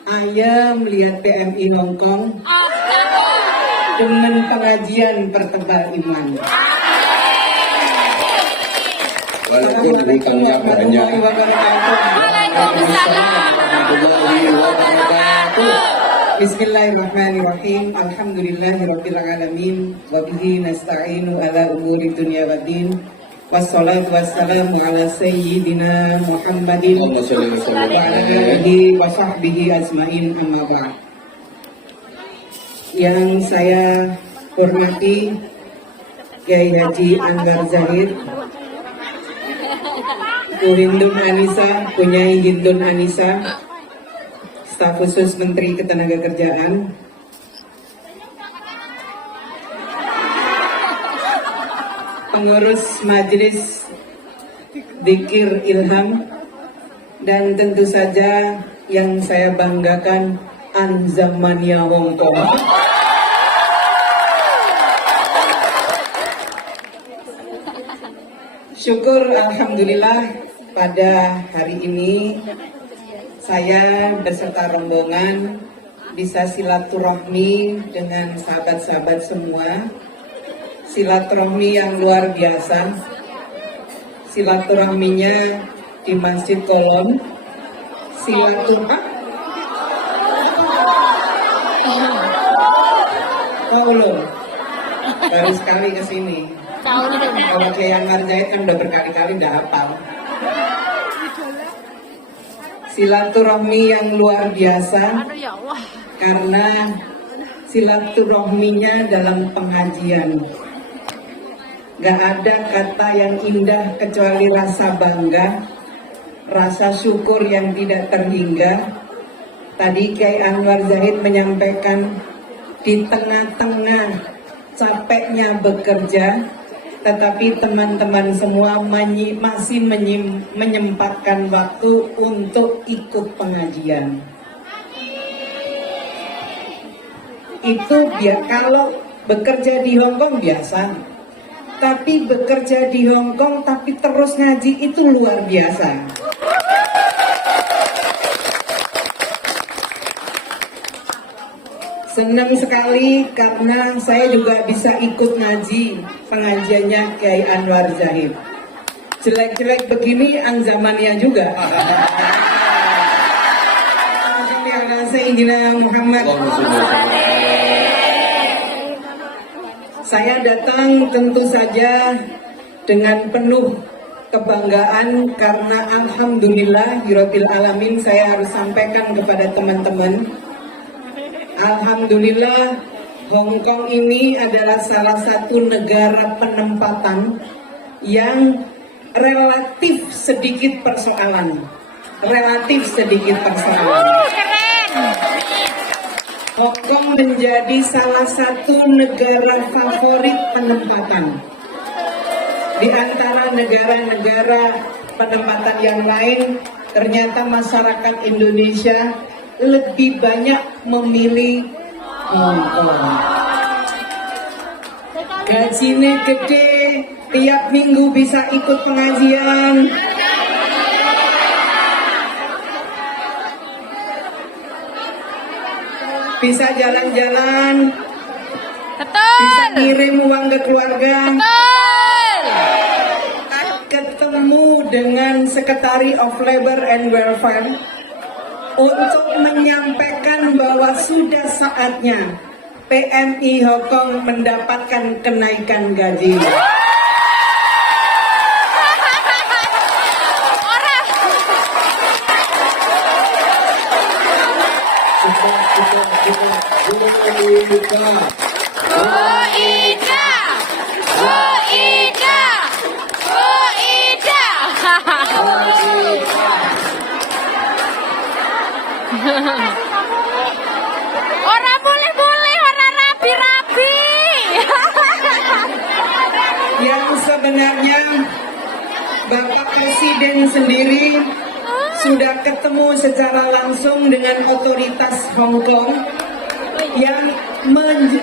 Ayam melihat PMI Hongkong dengan pengajian pertebal iman. Walaupun hutangnya banyak. Bismillahirrahmanirrahim. Alhamdulillahirabbil alamin wa bihi nasta'inu ala umuri dunya waddin. Wassalatu wassalamu ala sayyidina Muhammadin wa ala alihi wa sahbihi ajmain, amma ba'd. Yang saya hormati Kiai Haji Anwar Zahid, Bu Hindun Anissa, Punyai Hindun Anissa, Staf Khusus Menteri Ketenagakerjaan, pengurus Majelis Dzikir Ilham, dan tentu saja yang saya banggakan Anzamania Hongkong. Syukur alhamdulillah pada hari ini saya beserta rombongan bisa silaturahmi dengan sahabat-sahabat semua. Silaturahmi yang luar biasa. Silaturahminya di Masjid Kolom. Belum. Baru sekali ke sini. Kalau Kiai Anwar Zahid kan udah berkali-kali udah hafal. Silaturahmi yang luar biasa karena silaturahminya dalam pengajian. Gak ada kata yang indah kecuali rasa bangga, rasa syukur yang tidak terhingga. Tadi Kiai Anwar Zahid menyampaikan di tengah-tengah capeknya bekerja, tetapi teman-teman semua masih menyempatkan waktu untuk ikut pengajian. Itu kalau bekerja di Hongkong biasa, tapi bekerja di Hongkong tapi terus ngaji itu luar biasa. Senang sekali karena saya juga bisa ikut ngaji pengajiannya Kiai Anwar Zahid. Jelek-jelek begini Anzamania juga. Sayyidina Muhammad. Saya datang tentu saja dengan penuh kebanggaan karena alhamdulillah Rabbil alamin saya harus sampaikan kepada teman-teman. Alhamdulillah Hongkong ini adalah salah satu negara penempatan yang relatif sedikit persoalan. Hongkong menjadi salah satu negara favorit penempatan. Di antara negara-negara penempatan yang lain, ternyata masyarakat Indonesia lebih banyak memilih Hongkong. Gajinya gede, tiap minggu bisa ikut pengajian. Bisa jalan-jalan, bisa ngirim uang ke keluarga, ketemu dengan Secretary of Labor and Welfare untuk menyampaikan bahwa sudah saatnya PMI Hongkong mendapatkan kenaikan gaji. Orang boleh-boleh, orang rapi-rapi. Yang sebenarnya Bapak Presiden sendiri sudah ketemu secara langsung dengan otoritas Hong Kong yang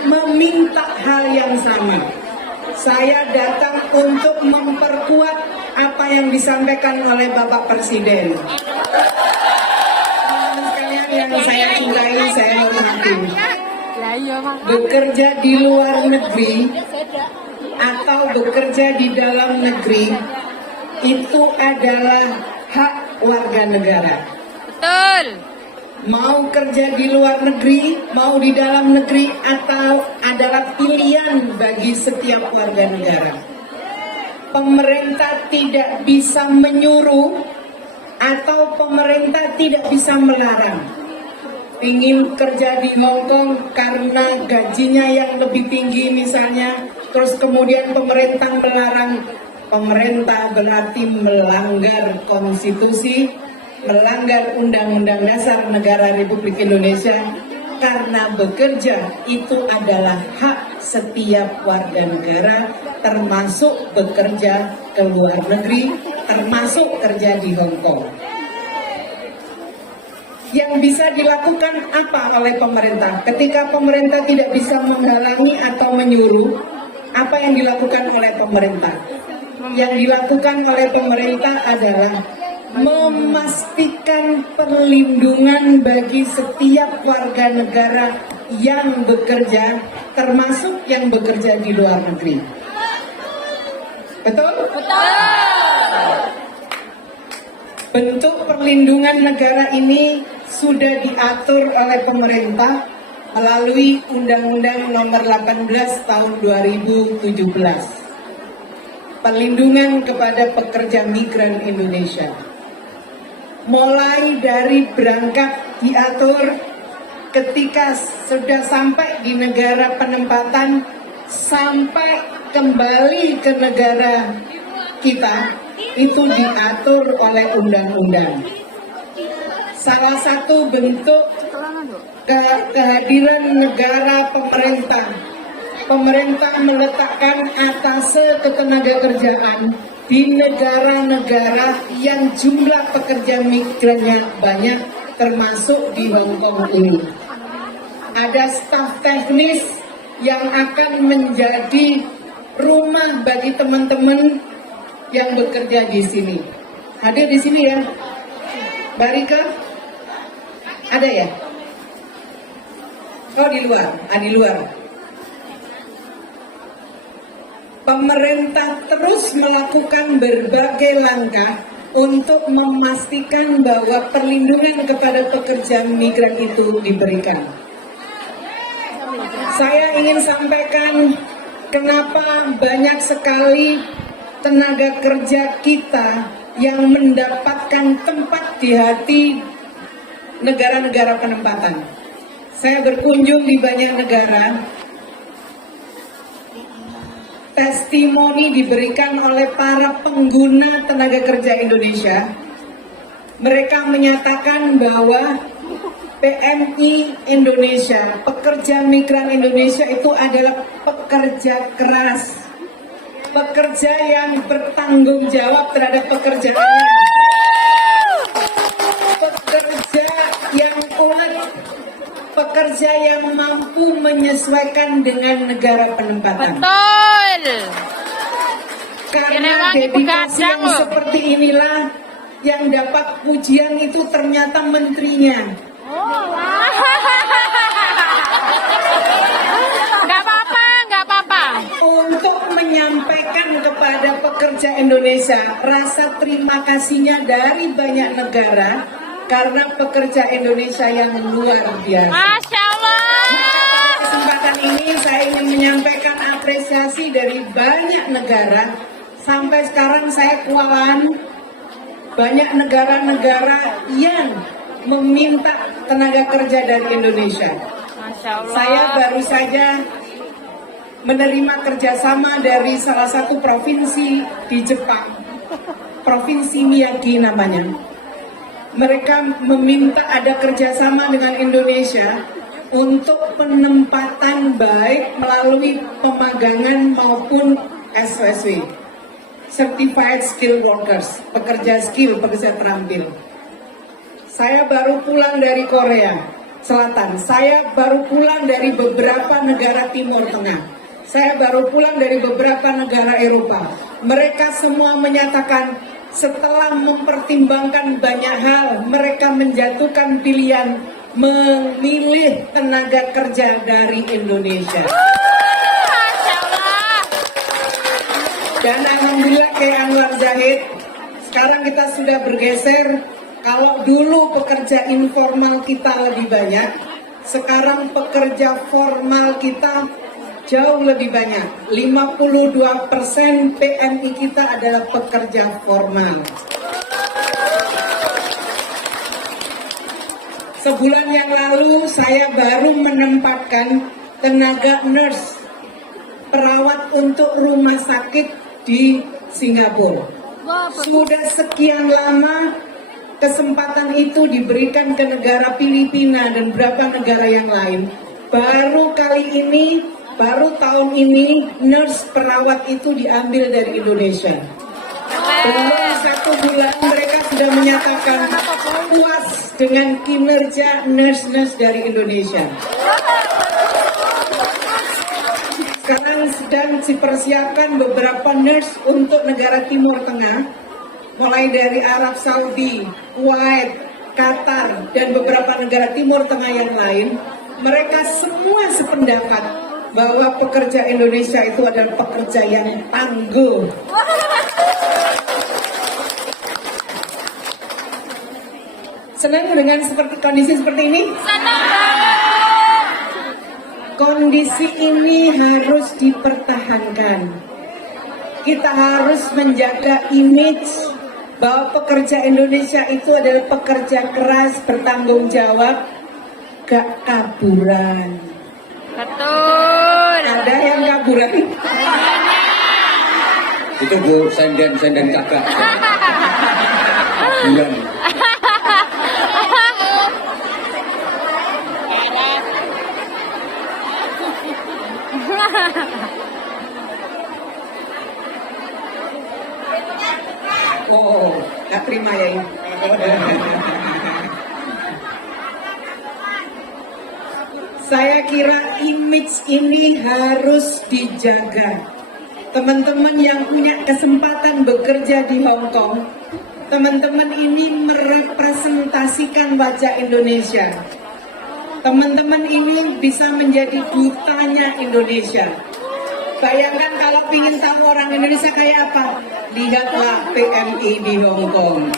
meminta hal yang sama. Saya datang untuk memperkuat apa yang disampaikan oleh Bapak Presiden. Teman-teman sekalian yang saya cintai, saya hormati. Bekerja di luar negeri atau bekerja di dalam negeri itu adalah hak warga negara. Betul. Mau kerja di luar negeri, mau di dalam negeri, atau adalah pilihan bagi setiap warga negara. Pemerintah tidak bisa menyuruh atau pemerintah tidak bisa melarang. Ingin kerja di Hong Kong karena gajinya yang lebih tinggi misalnya, terus kemudian pemerintah melarang, pemerintah berarti melanggar konstitusi, melanggar Undang-Undang Dasar Negara Republik Indonesia, karena bekerja itu adalah hak setiap warga negara, termasuk bekerja ke luar negeri, termasuk kerja di Hong Kong. Yang bisa dilakukan apa oleh pemerintah? Ketika pemerintah tidak bisa menghalangi atau menyuruh, apa yang dilakukan oleh pemerintah? Yang dilakukan oleh pemerintah adalah memastikan perlindungan bagi setiap warga negara yang bekerja, termasuk yang bekerja di luar negeri. Betul? Betul. Bentuk perlindungan negara ini sudah diatur oleh pemerintah melalui Undang-Undang Nomor 18 Tahun 2017. Perlindungan kepada pekerja migran Indonesia. Mulai dari berangkat diatur ketika sudah sampai di negara penempatan sampai kembali ke negara kita, itu diatur oleh undang-undang. Salah satu bentuk kehadiran negara pemerintah meletakkan atase ketenagakerjaan di negara-negara yang jumlah pekerja migrannya banyak, termasuk di Hong Kong ini. Ada staf teknis yang akan menjadi rumah bagi teman-teman yang bekerja di sini. Hadir di sini ya, Mbak Rika? Ada ya? Oh di luar, di luar. Pemerintah terus melakukan berbagai langkah untuk memastikan bahwa perlindungan kepada pekerja migran itu diberikan. Saya ingin sampaikan kenapa banyak sekali tenaga kerja kita yang mendapatkan tempat di hati negara-negara penempatan. Saya berkunjung di banyak negara. Testimoni diberikan oleh para pengguna tenaga kerja Indonesia. Mereka menyatakan bahwa PMI Indonesia, pekerja migran Indonesia itu adalah pekerja keras, pekerja yang bertanggung jawab terhadap pekerjaannya, pekerja yang kuat, pekerja yang mampu menyesuaikan dengan negara penempatan. Betul. Karena dedikasi yang seperti inilah yang dapat pujian itu ternyata menterinya. Nggak apa-apa, nggak apa-apa. Untuk menyampaikan kepada pekerja Indonesia rasa terima kasihnya dari banyak negara karena pekerja Indonesia yang luar biasa. Masya Allah. Kesempatan ini saya ingin menyampaikan apresiasi dari banyak negara. Sampai sekarang saya kewalahan banyak negara-negara yang meminta tenaga kerja dari Indonesia. Masya Allah. Saya baru saja menerima kerjasama dari salah satu provinsi di Jepang, Provinsi Miyagi namanya. mereka meminta ada kerjasama dengan Indonesia untuk penempatan baik melalui pemagangan maupun SOSW, Certified Skill Workers, pekerja skill, pekerja terampil. Saya baru pulang dari Korea Selatan, saya baru pulang dari beberapa negara Timur Tengah, saya baru pulang dari beberapa negara Eropa. Mereka semua menyatakan setelah mempertimbangkan banyak hal, mereka menjatuhkan pilihan memilih tenaga kerja dari Indonesia. Dan alhamdulillah kayak Anwar Zahid, sekarang kita sudah bergeser. Kalau dulu pekerja informal kita lebih banyak, sekarang pekerja formal kita jauh lebih banyak. 52% PMI kita adalah pekerja formal. Sebulan yang lalu saya baru menempatkan tenaga nurse, perawat untuk rumah sakit di Singapura. Sudah sekian lama kesempatan itu diberikan ke negara Filipina dan beberapa negara yang lain. Baru kali ini, baru tahun ini, nurse perawat itu diambil dari Indonesia. Belum 1 bulan mereka sudah menyatakan puas dengan kinerja nurse-nurse dari Indonesia. Sekarang sedang dipersiapkan beberapa nurse untuk negara Timur Tengah, mulai dari Arab Saudi, Kuwait, Qatar, dan beberapa negara Timur Tengah yang lain. Mereka semua sependapat bahwa pekerja Indonesia itu adalah pekerja yang tangguh. Senang dengan kondisi seperti ini? Kondisi ini harus dipertahankan. Kita harus menjaga image bahwa pekerja Indonesia itu adalah pekerja keras, bertanggung jawab, gak kaburan. Betul. Ada yang kaburan? Itu Bu, senden kakak. Bulan. Oh, gak terima ya ini. Saya kira image ini harus dijaga. Teman-teman yang punya kesempatan bekerja di Hong Kong, teman-teman ini merepresentasikan wajah Indonesia. Teman-teman ini bisa menjadi dutanya Indonesia. Bayangkan kalau ingin tahu orang Indonesia kayak apa, lihatlah PMI di Hong Kong.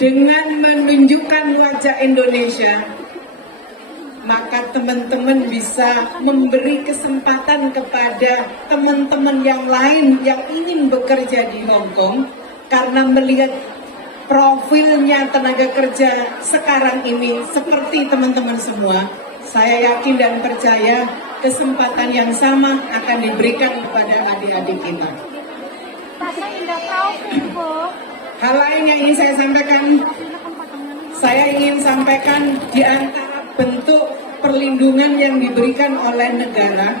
Dengan menunjukkan wajah Indonesia, maka teman-teman bisa memberi kesempatan kepada teman-teman yang lain yang ingin bekerja di Hong Kong, karena melihat profilnya tenaga kerja sekarang ini seperti teman-teman semua. Saya yakin dan percaya kesempatan yang sama akan diberikan kepada adik-adik kita. Hal lain yang ingin saya ingin sampaikan di antara bentuk perlindungan yang diberikan oleh negara.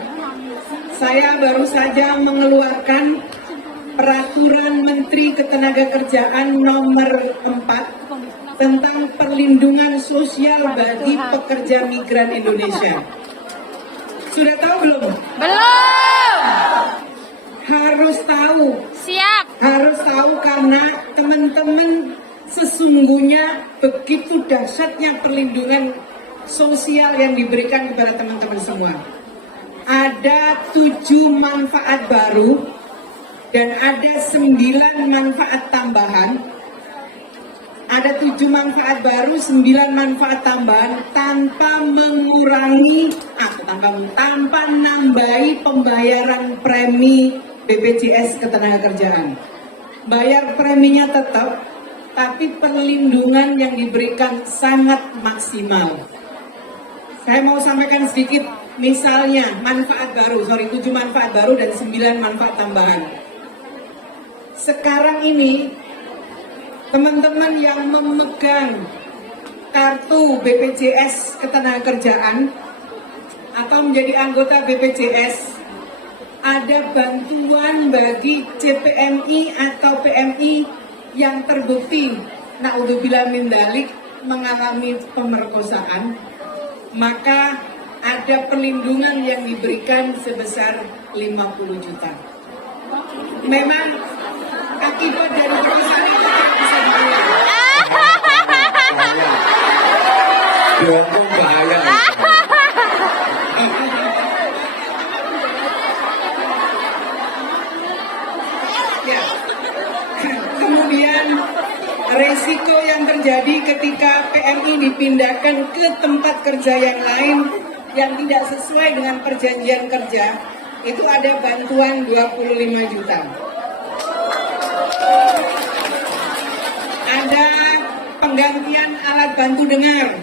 Saya baru saja mengeluarkan Peraturan Menteri Ketenagakerjaan nomor 4 tentang perlindungan sosial bagi pekerja migran Indonesia. Sudah tahu belum? Belum. Harus tahu. Siap. Harus tahu karena teman-teman sesungguhnya begitu dahsyatnya perlindungan sosial yang diberikan kepada teman-teman semua. Ada 7 manfaat baru dan ada 9 manfaat tambahan. Ada 7 manfaat baru, 9 manfaat tambahan tanpa mengurangi tanpa nambahi pembayaran premi BPJS Ketenagakerjaan. Bayar preminya tetap, tapi perlindungan yang diberikan sangat maksimal. Saya mau sampaikan sedikit Misalnya manfaat baru, 7 manfaat baru dan 9 manfaat tambahan. Sekarang ini teman-teman yang memegang kartu BPJS Ketenagakerjaan atau menjadi anggota BPJS, ada bantuan bagi CPMI atau PMI yang terbukti naudzubillah min dzalik mengalami pemerkosaan, maka ada perlindungan yang diberikan sebesar 50 juta. Memang akibat dari perkosaan itu tidak bisa diulang. Bahaya. Ya. Kemudian resiko yang terjadi ketika PMI dipindahkan ke tempat kerja yang lain yang tidak sesuai dengan perjanjian kerja, itu ada bantuan 25 juta. Ada penggantian alat bantu dengar,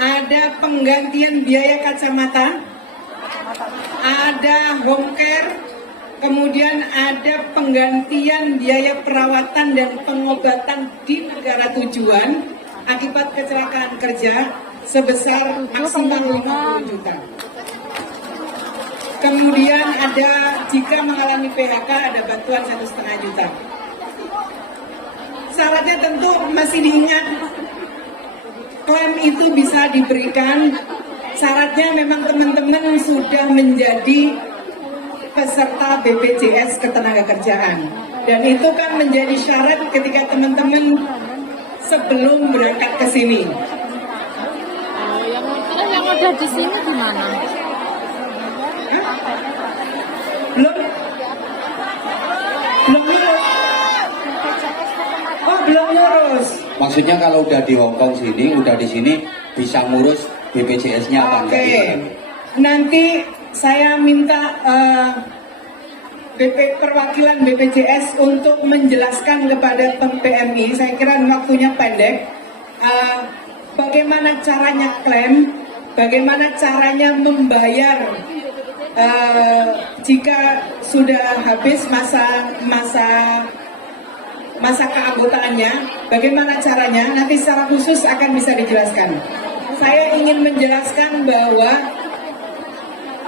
ada penggantian biaya kacamata, ada home care, kemudian ada penggantian biaya perawatan dan pengobatan di negara tujuan akibat kecelakaan kerja sebesar maksimal 50 juta. Kemudian ada jika mengalami PHK ada bantuan 1,5 juta. Syaratnya tentu masih diingat, klaim itu bisa diberikan. Syaratnya memang teman-teman sudah menjadi peserta BPJS Ketenagakerjaan, dan itu kan menjadi syarat ketika teman-teman sebelum berangkat ke sini. Yang udah di sini gimana? Belum belum ngurus. Maksudnya kalau udah di Hongkong sini, udah di sini bisa ngurus BPJS-nya apa enggak? Oke. Nanti saya minta perwakilan BPJS untuk menjelaskan kepada PMI. Saya kira waktunya pendek. Bagaimana caranya klaim, bagaimana caranya membayar jika sudah habis masa keanggotaannya, bagaimana caranya, nanti secara khusus akan bisa dijelaskan. Saya ingin menjelaskan bahwa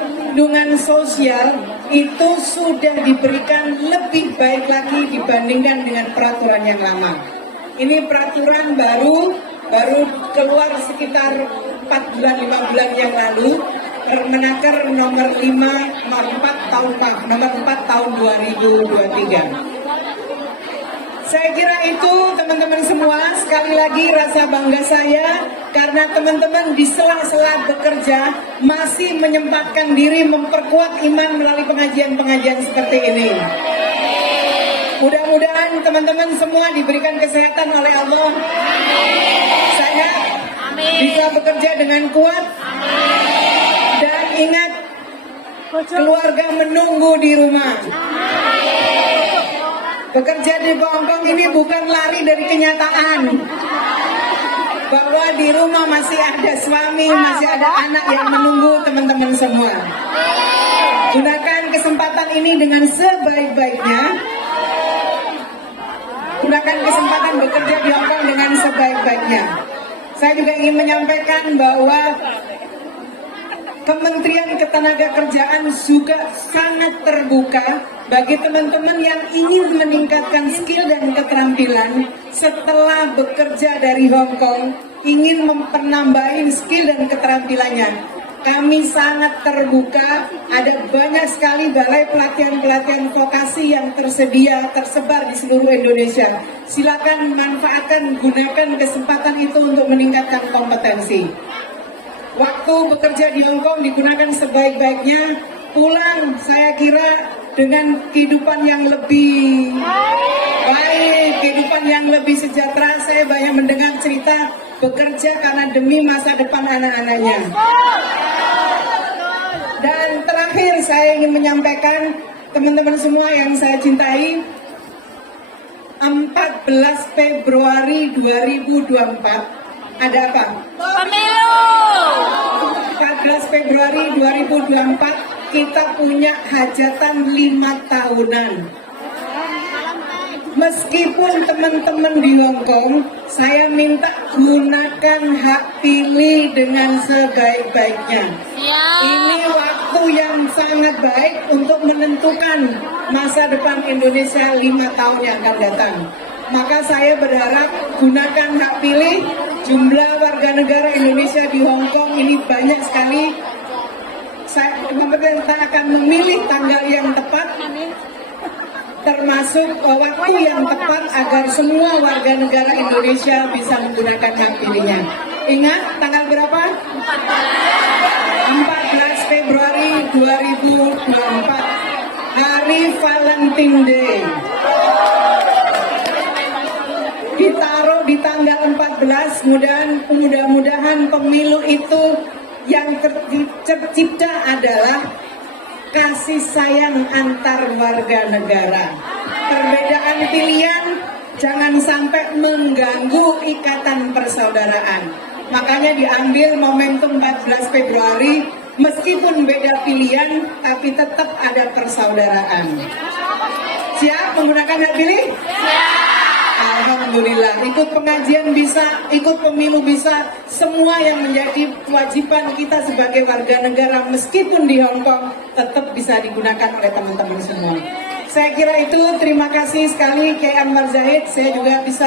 perlindungan sosial itu sudah diberikan lebih baik lagi dibandingkan dengan peraturan yang lama. Ini peraturan baru keluar sekitar 4 bulan 5 bulan yang lalu, Permenaker nomor 4 tahun 2023. Saya kira itu teman-teman semua, sekali lagi rasa bangga saya karena teman-teman di sela-sela bekerja masih menyempatkan diri memperkuat iman melalui pengajian-pengajian seperti ini. Mudah-mudahan teman-teman semua diberikan kesehatan oleh Allah. Saya bisa bekerja dengan kuat. Dan ingat, keluarga menunggu di rumah. Bekerja di Hongkong ini bukan lari dari kenyataan bahwa di rumah masih ada suami, masih ada anak yang menunggu teman-teman semua. Gunakan kesempatan ini dengan sebaik-baiknya. Gunakan kesempatan bekerja di Hongkong dengan sebaik-baiknya. Saya juga ingin menyampaikan bahwa Kementerian Ketenagakerjaan juga sangat terbuka bagi teman-teman yang ingin meningkatkan skill dan keterampilan setelah bekerja dari Hong Kong, ingin mempenambahin skill dan keterampilannya. Kami sangat terbuka, ada banyak sekali balai pelatihan-pelatihan vokasi yang tersebar di seluruh Indonesia. Silakan manfaatkan, gunakan kesempatan itu untuk meningkatkan kompetensi. Waktu bekerja di Hong Kong digunakan sebaik-baiknya, pulang saya kira dengan kehidupan yang lebih baik, kehidupan yang lebih sejahtera. Saya banyak mendengar cerita bekerja karena demi masa depan anak-anaknya. Dan terakhir saya ingin menyampaikan teman-teman semua yang saya cintai, 14 Februari 2024 ada apa? Pemilu. 14 Februari 2024 kita punya hajatan 5 tahunan. Meskipun teman-teman di Hong Kong, saya minta gunakan hak pilih dengan sebaik-baiknya. Ini waktu yang sangat baik untuk menentukan masa depan Indonesia 5 tahun yang akan datang. Maka saya berharap gunakan hak pilih. Jumlah warga negara Indonesia di Hong Kong ini banyak sekali. Pemerintah akan memilih tanggal yang tepat, termasuk waktu yang tepat agar semua warga negara Indonesia bisa menggunakan hak pilihnya. Ingat tanggal berapa? 14 Februari 2024, Hari Valentine Day. Ditaruh di tanggal 14, mudah-mudahan pemilu itu yang tercipta adalah kasih sayang antar warga negara. Perbedaan pilihan jangan sampai mengganggu ikatan persaudaraan. Makanya diambil momentum 14 Februari, meskipun beda pilihan, tapi tetap ada persaudaraan. Siap menggunakan hak pilih? Alhamdulillah, ikut pengajian bisa, ikut pemilu bisa, semua yang menjadi kewajiban kita sebagai warga negara meskipun di Hong Kong tetap bisa digunakan oleh teman-teman semua. Saya kira itu, terima kasih sekali Kiai Anwar Zahid. Saya juga bisa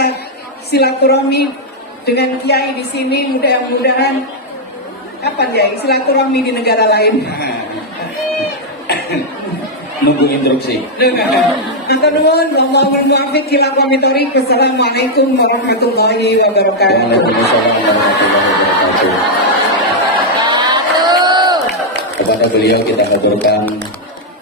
silaturahmi dengan Kiai di sini, mudah-mudahan kapan ya silaturahmi di negara lain. Nunggu instruksi. Wassalamualaikum warahmatullahi wabarakatuh. Waalaikumsalam warahmatullahi wabarakatuh. Kepada beliau kita haturkan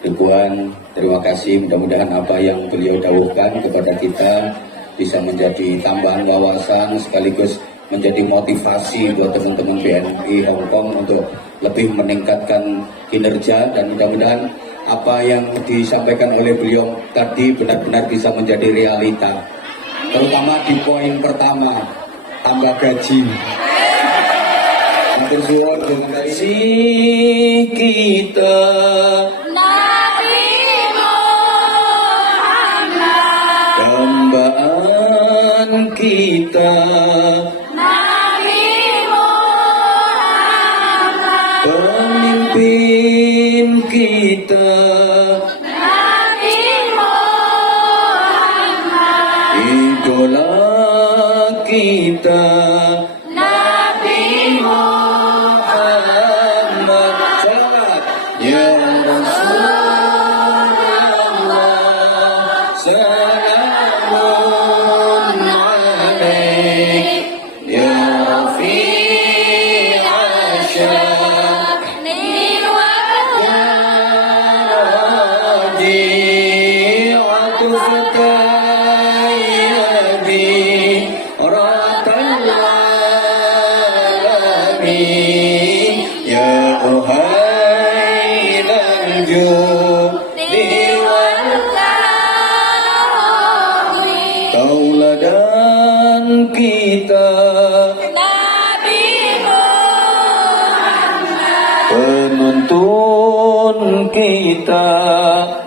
dukungan, terima kasih. Mudah-mudahan apa yang beliau dawuhkan kepada kita bisa menjadi tambahan wawasan sekaligus menjadi motivasi buat teman-teman BNI Hong Kong untuk lebih meningkatkan kinerja, dan mudah-mudahan apa yang disampaikan oleh beliau tadi benar-benar bisa menjadi realita, terutama di poin pertama, tambah gaji. Matur suwun, terima kasih kita Nabi Muhammad, dambaan kita Nabi Muhammad, pemimpin kita Nabi Muhammad, idola kita Nabi Muhammad. Salawat ya Rasulullah, salamun alaik ya Rafi'al sya'ni ya Raji'atu fatayyadi ratal alamin ya uhailal judi wal tauladan kita Nabi Muhammad, penuntun kita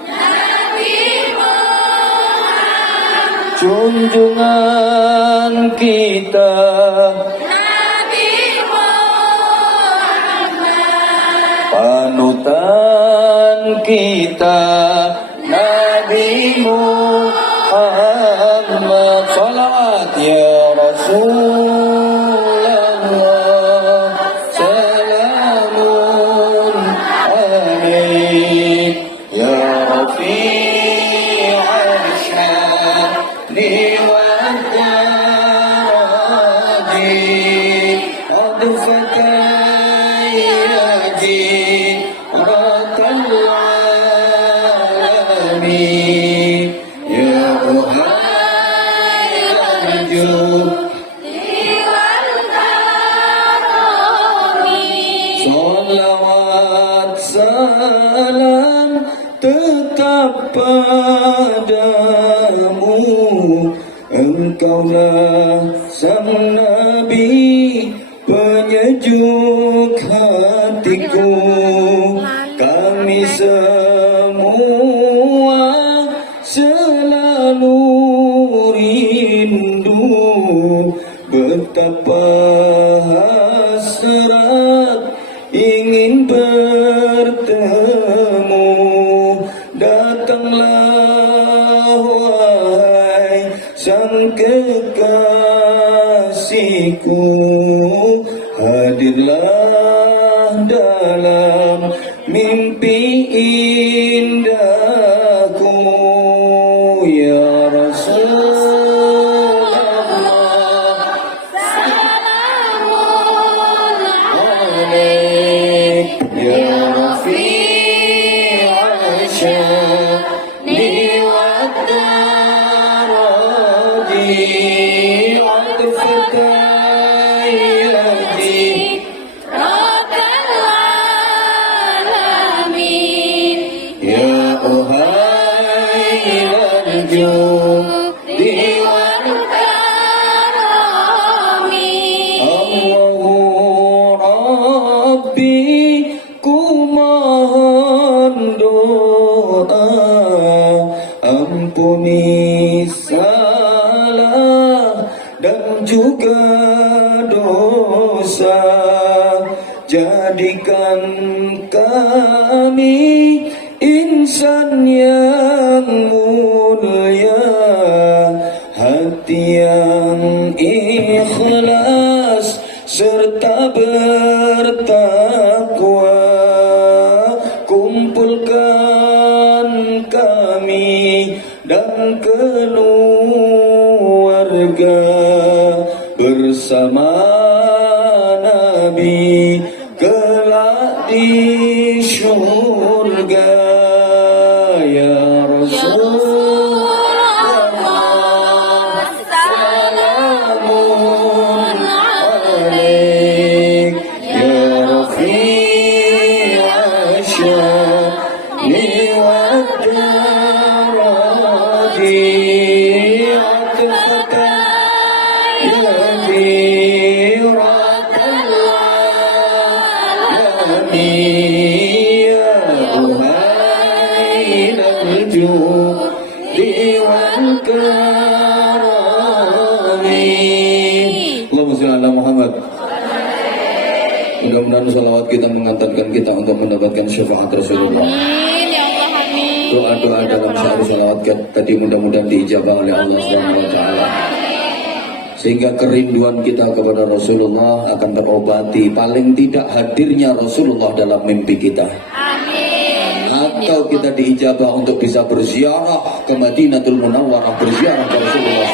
Nabi Muhammad, junjungan kita Nabi Muhammad, panutan kita Nabi Muhammad. Salawat ya Rasulullah, salamun alaik ya Rafi'al sya'ni wal daraji adfaka yaji ratal alamin ya uhailal judi Salawat salam tetap padamu, engkaulah sang Nabi penyejuk hati. selalu rindu, betapa hasrat ingin bertemu. Datanglah wahai sang kekasihku, hadirlah dalam mimpi indahku, ya Rasulullah. Salamun alaik ya Rafi'al sya'ni wad daraji, atfaka ilahi ya uhai al-judi wal karami. Allahu Rabbi, ku mohon doa, ampuni salah dan juga dosa, jadikan kami insan yang mulia, hati yang ikhlas serta bertakwa. Kumpulkan kami dan keluarga bersama Nabi kelak di syurga, ya Rasulullah. Salamun alaik ya Rafi'al sya'ni wad daraji, atfaka ilahi rabbal alamin, ya uhai al-judi wal karami. Allahumma shalli ala Muhammad. Mudah-mudahan salawat kita mengantarkan kita untuk mendapatkan syafaat Rasulullah. Amin ya Allah, amin. Doa-doa dalam syair salawat tadi mudah-mudahan diijabah oleh Allah Subhanahu wa taala, sehingga kerinduan kita kepada Rasulullah akan terobati, paling tidak hadirnya Rasulullah dalam mimpi kita. Amin. Atau kita diijabah untuk bisa berziarah ke Madinatul Munawwarah, berziarah ke Rasulullah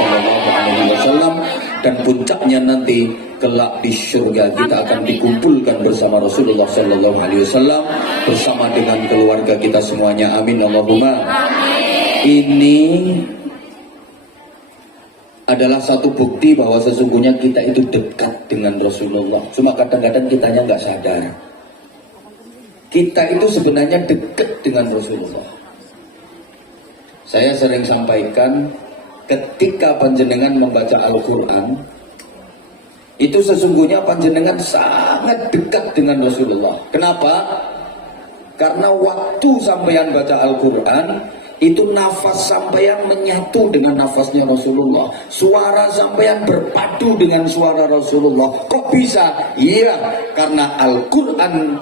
SAW, dan puncaknya nanti kelak di surga kita akan dikumpulkan bersama Rasulullah SAW bersama dengan keluarga kita semuanya. Amin Allahumma. Ini adalah satu bukti bahwa sesungguhnya kita itu dekat dengan Rasulullah. Cuma kadang-kadang kitanya nggak sadar. Kita itu sebenarnya dekat dengan Rasulullah. Saya sering sampaikan, ketika panjenengan membaca Al-Quran, itu sesungguhnya panjenengan sangat dekat dengan Rasulullah. Kenapa? Karena waktu sampeyan baca Al-Quran, itu nafas sampeyan menyatu dengan nafasnya Rasulullah. Suara sampeyan berpadu dengan suara Rasulullah. Kok bisa? Iya, karena Al-Quran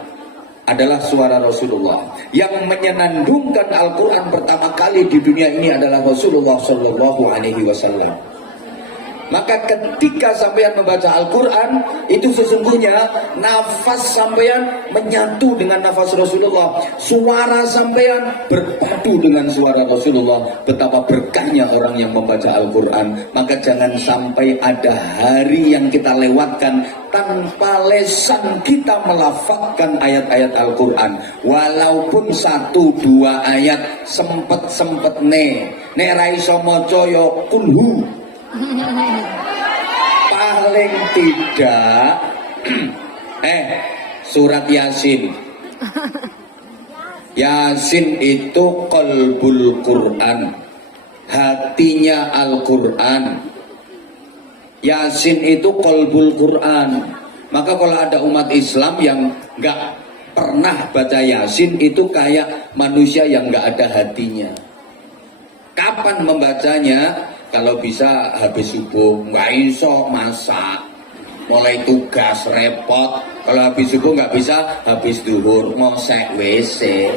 adalah suara Rasulullah. Yang menyenandungkan Al-Quran pertama kali di dunia ini adalah Rasulullah Sallallahu Alaihi Wasallam. Maka ketika sampeyan membaca Al-Quran, itu sesungguhnya nafas sampeyan menyatu dengan nafas Rasulullah. Suara sampeyan berpadu dengan suara Rasulullah. Betapa berkahnya orang yang membaca Al-Quran. Maka jangan sampai ada hari yang kita lewatkan tanpa lesan kita melafazkan ayat-ayat Al-Quran. Walaupun 1-2 ayat sempet nek ra iso maca ya kulhu. Paling tidak surat Yasin. Yasin itu qalbul Quran, hatinya Al-Quran. Yasin itu qalbul Quran. Maka kalau ada umat Islam yang nggak pernah baca Yasin, itu kayak manusia yang nggak ada hatinya. Kapan membacanya? Kalau bisa habis subuh, nggak iso masak, mulai tugas repot. Kalau habis subuh nggak bisa, habis duhur ngosek WC,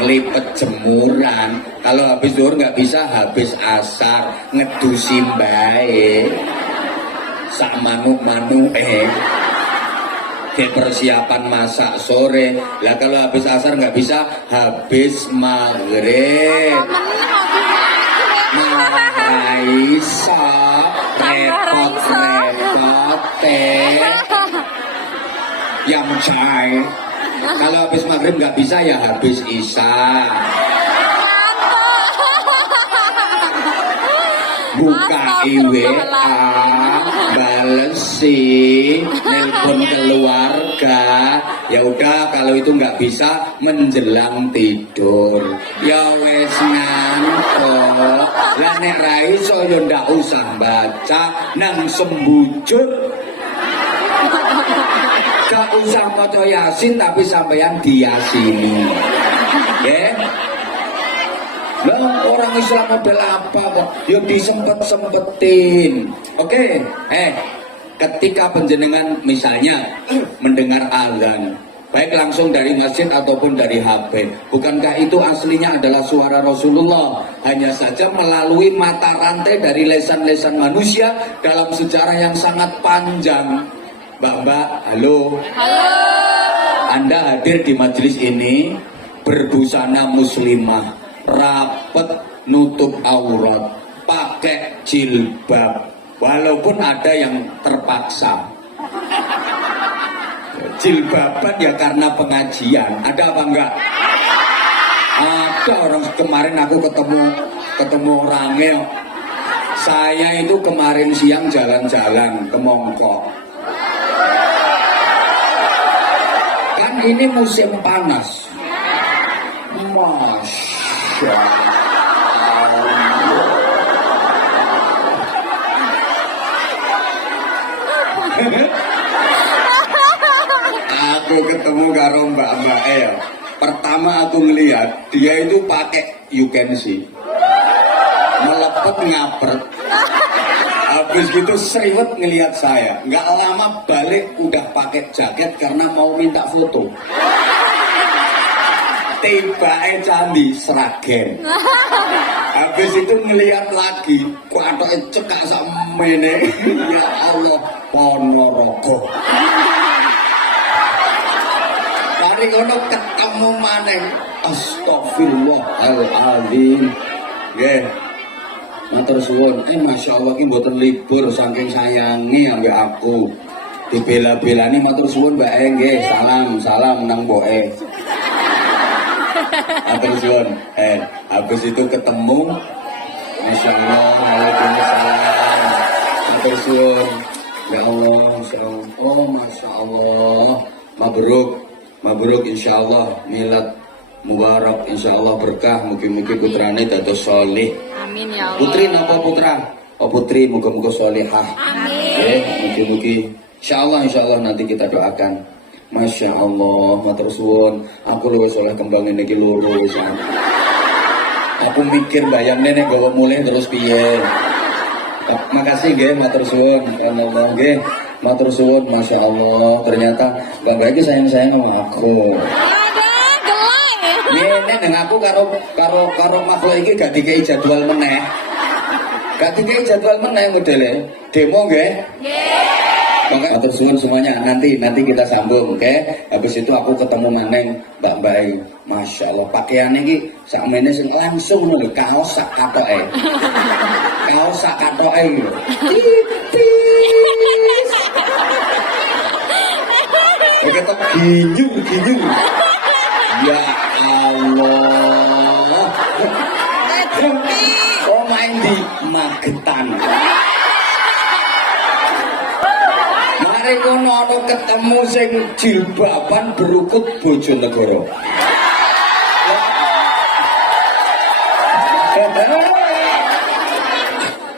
ngelipet jemuran. Kalau habis duhur nggak bisa, habis asar ngedusi mbae, sak manuk kayak persiapan masak sore. Lah kalau habis asar nggak bisa, habis maghrib. Isa repot-repot yang cai. Kalau habis maghrib nggak bisa ya habis isya. Buka IWA, balesi, nelpon keluarga. Ya udah kalau itu nggak bisa menjelang tidur. Ya wes ngantuk. Lah nek ra iso ya ndak usah baca nang sembujur. Gak usah maca Yasin tapi sampeyan diyasini. Ya. Lah orang Islam model apa kok? Ya disempet-sempetin. Oke. Ketika penjenengan misalnya mendengar azan, baik langsung dari masjid ataupun dari HP, bukankah itu aslinya adalah suara Rasulullah? Hanya saja melalui mata rantai dari lesan-lesan manusia dalam sejarah yang sangat panjang. Mbak, halo. Halo. Anda hadir di majelis ini berbusana muslimah, rapet nutup aurat, pakai jilbab, walaupun ada yang terpaksa. Jilbaban ya karena pengajian, ada apa enggak? Ada orang kemarin aku ketemu orangnya. Saya itu kemarin siang jalan-jalan ke Mongkok. Kan ini musim panas. Masya Aku ketemu karo mbak-mbak ya. Pertama aku ngelihat dia itu pakai you can see, melepet ngapret. Habis gitu seriwet ngelihat saya. Nggak lama balik udah pakai jaket karena mau minta foto. Tiba candi Sragen. Habis itu ngelihat lagi, kok ada cekak samene. Ya Allah, Ponorogo. Mari ngono ketemu maneh. Astagfirullahaladzim. Nggih. Matur suwun. Masya Allah ki mboten libur saking sayangi ambek aku. Dibela-belani matur suwun Mbak nggih. Salam nang mboke. Matur suwun. Habis itu ketemu. Masya Allah. Waalaikumsalam. Matur suwun. Ya Allah, oh Masya Allah. Mabruk insyaallah milad mubarak insyaallah berkah mugi-mugi putrane dados saleh. Amin ya Allah. Putri napa putra? Oh putri muga-muga salehah. Amin. Mugi-mugi insyaallah nanti kita doakan. Masya Allah, matur suwun. Aku luwes oleh kembang ini loro wis. Aku mikir bayang nenek gawa mulai terus piye. Makasih nggih matur suwun. Allah nggih. Matur suwun, Masya Allah. Ternyata bangga iki sayang-sayang sama aku. Ini dengan aku karo makhluk iki gak dikei jadwal meneh. Gak dikei jadwal meneh modele. Demo nggih? Nggih. Matur suwun semuanya. Nanti kita sambung, oke? Habis itu aku ketemu maneng Mbak. Masya Allah, pakaiannya iki sakmene sing langsung lho, kaos sak katoke. Kaos sak katoke. Kita ginyur. Ya Allah. Oh main di Magetan. Mari kono ketemu sing jilbaban berukut Bojonegoro.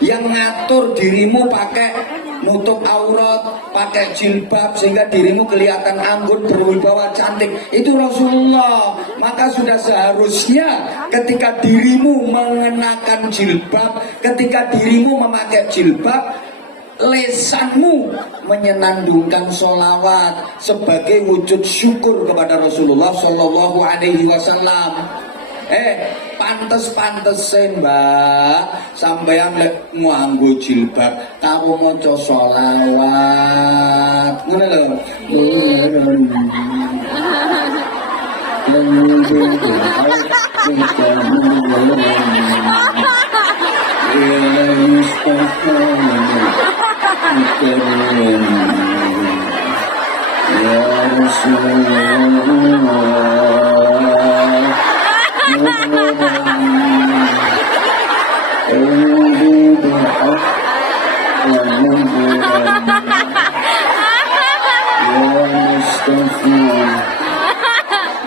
Yang ngatur dirimu pakai nutup aurat, pakai jilbab sehingga dirimu kelihatan anggun, berwibawa, cantik. Itu Rasulullah. Maka sudah seharusnya ketika dirimu mengenakan jilbab, ketika dirimu memakai jilbab, lesanmu menyenandungkan sholawat sebagai wujud syukur kepada Rasulullah Shallallahu Alaihi Wasallam. Pantes-pantes mbak sampeyan lek nganggo jilbab kamu maca sholawat ngono lho.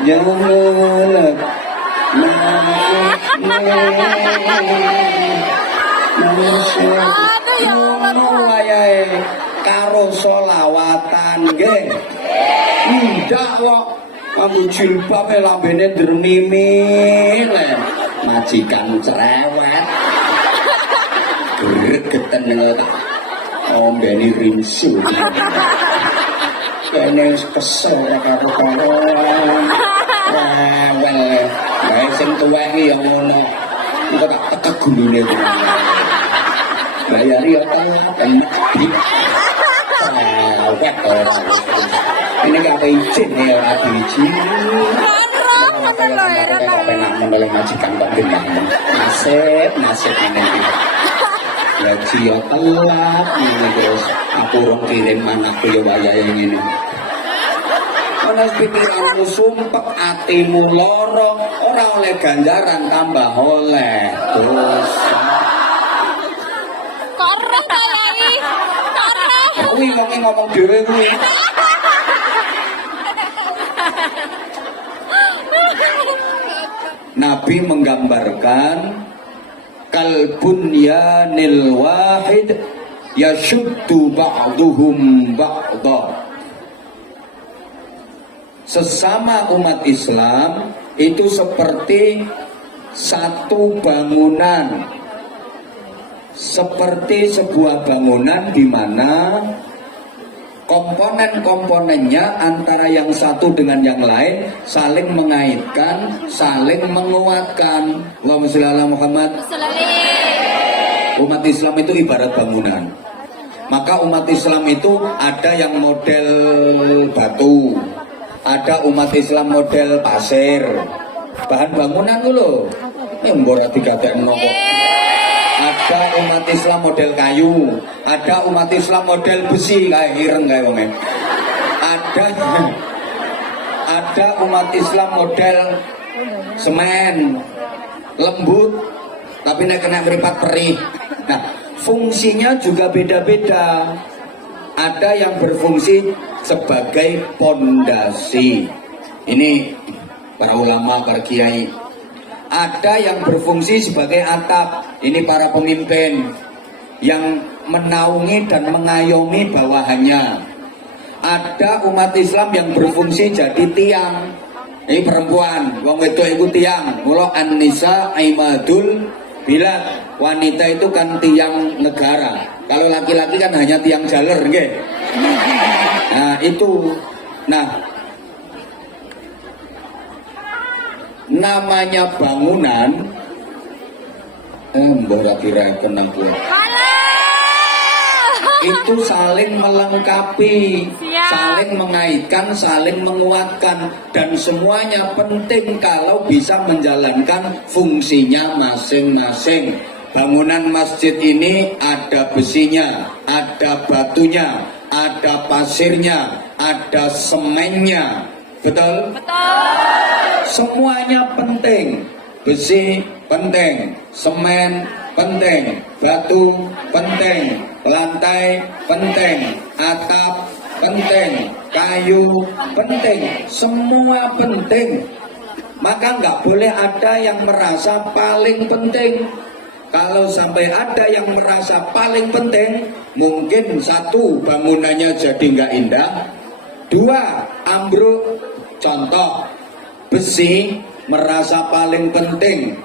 Ya Rasulullah, janganlah karo solawatan nggih. Ndak kok kamu jilbab lambene dremimit majikan cerewet gregeten ombeni rinsu kene kesel karo wae sing tuwek iki ya ngono engko tak tekek gulune bayari apa enak ini gak ada izin ya, ada izin enak menoleh majikan kok genang nasib ini gaji ya telat ini terus aku orang kirim anakku ya wayah yang ini karena pikiranmu sumpek hatimu lorong orang oleh ganjaran tambah oleh dosa korek kayaknya korek ngomong dhewe kuwi. Nabi menggambarkan kalbunyanil wahid yashuddu ba'duhum ba'da. Sesama umat Islam itu seperti satu bangunan, seperti sebuah bangunan di mana komponen-komponennya antara yang satu dengan yang lain saling mengaitkan, saling menguatkan. Allahumma sholli ala Muhammad. Umat Islam itu ibarat bangunan. Maka umat Islam itu ada yang model batu, ada umat Islam model pasir. Bahan bangunan dulu. Mbok digatekno kok. Ada umat Islam model kayu, ada umat Islam model besi kayak ireng kayak wong. Ada umat Islam model semen, lembut, tapi nek kena meripat perih. Nah, fungsinya juga beda-beda. Ada yang berfungsi sebagai pondasi. Ini para ulama, para kiai. Ada yang berfungsi sebagai atap. Ini para pemimpin yang menaungi dan mengayomi bawahannya. Ada umat Islam yang berfungsi jadi tiang. Ini perempuan, wong wedok iku tiang. Mula an-nisa aimadul bilad. Wanita itu kan tiang negara. Kalau laki-laki kan hanya tiang jaler, nggih. Nah, itu. Nah, namanya bangunan itu saling melengkapi, saling mengaitkan, saling menguatkan, dan semuanya penting kalau bisa menjalankan fungsinya masing-masing. Bangunan masjid ini ada besinya, ada batunya, ada pasirnya, ada semennya. Betul? Betul. Semuanya penting. Besi penting, semen penting, batu penting, lantai penting, atap penting, kayu penting, semua penting. Maka nggak boleh ada yang merasa paling penting. Kalau sampai ada yang merasa paling penting, mungkin satu, bangunannya jadi nggak indah, dua, ambruk. Contoh, besi merasa paling penting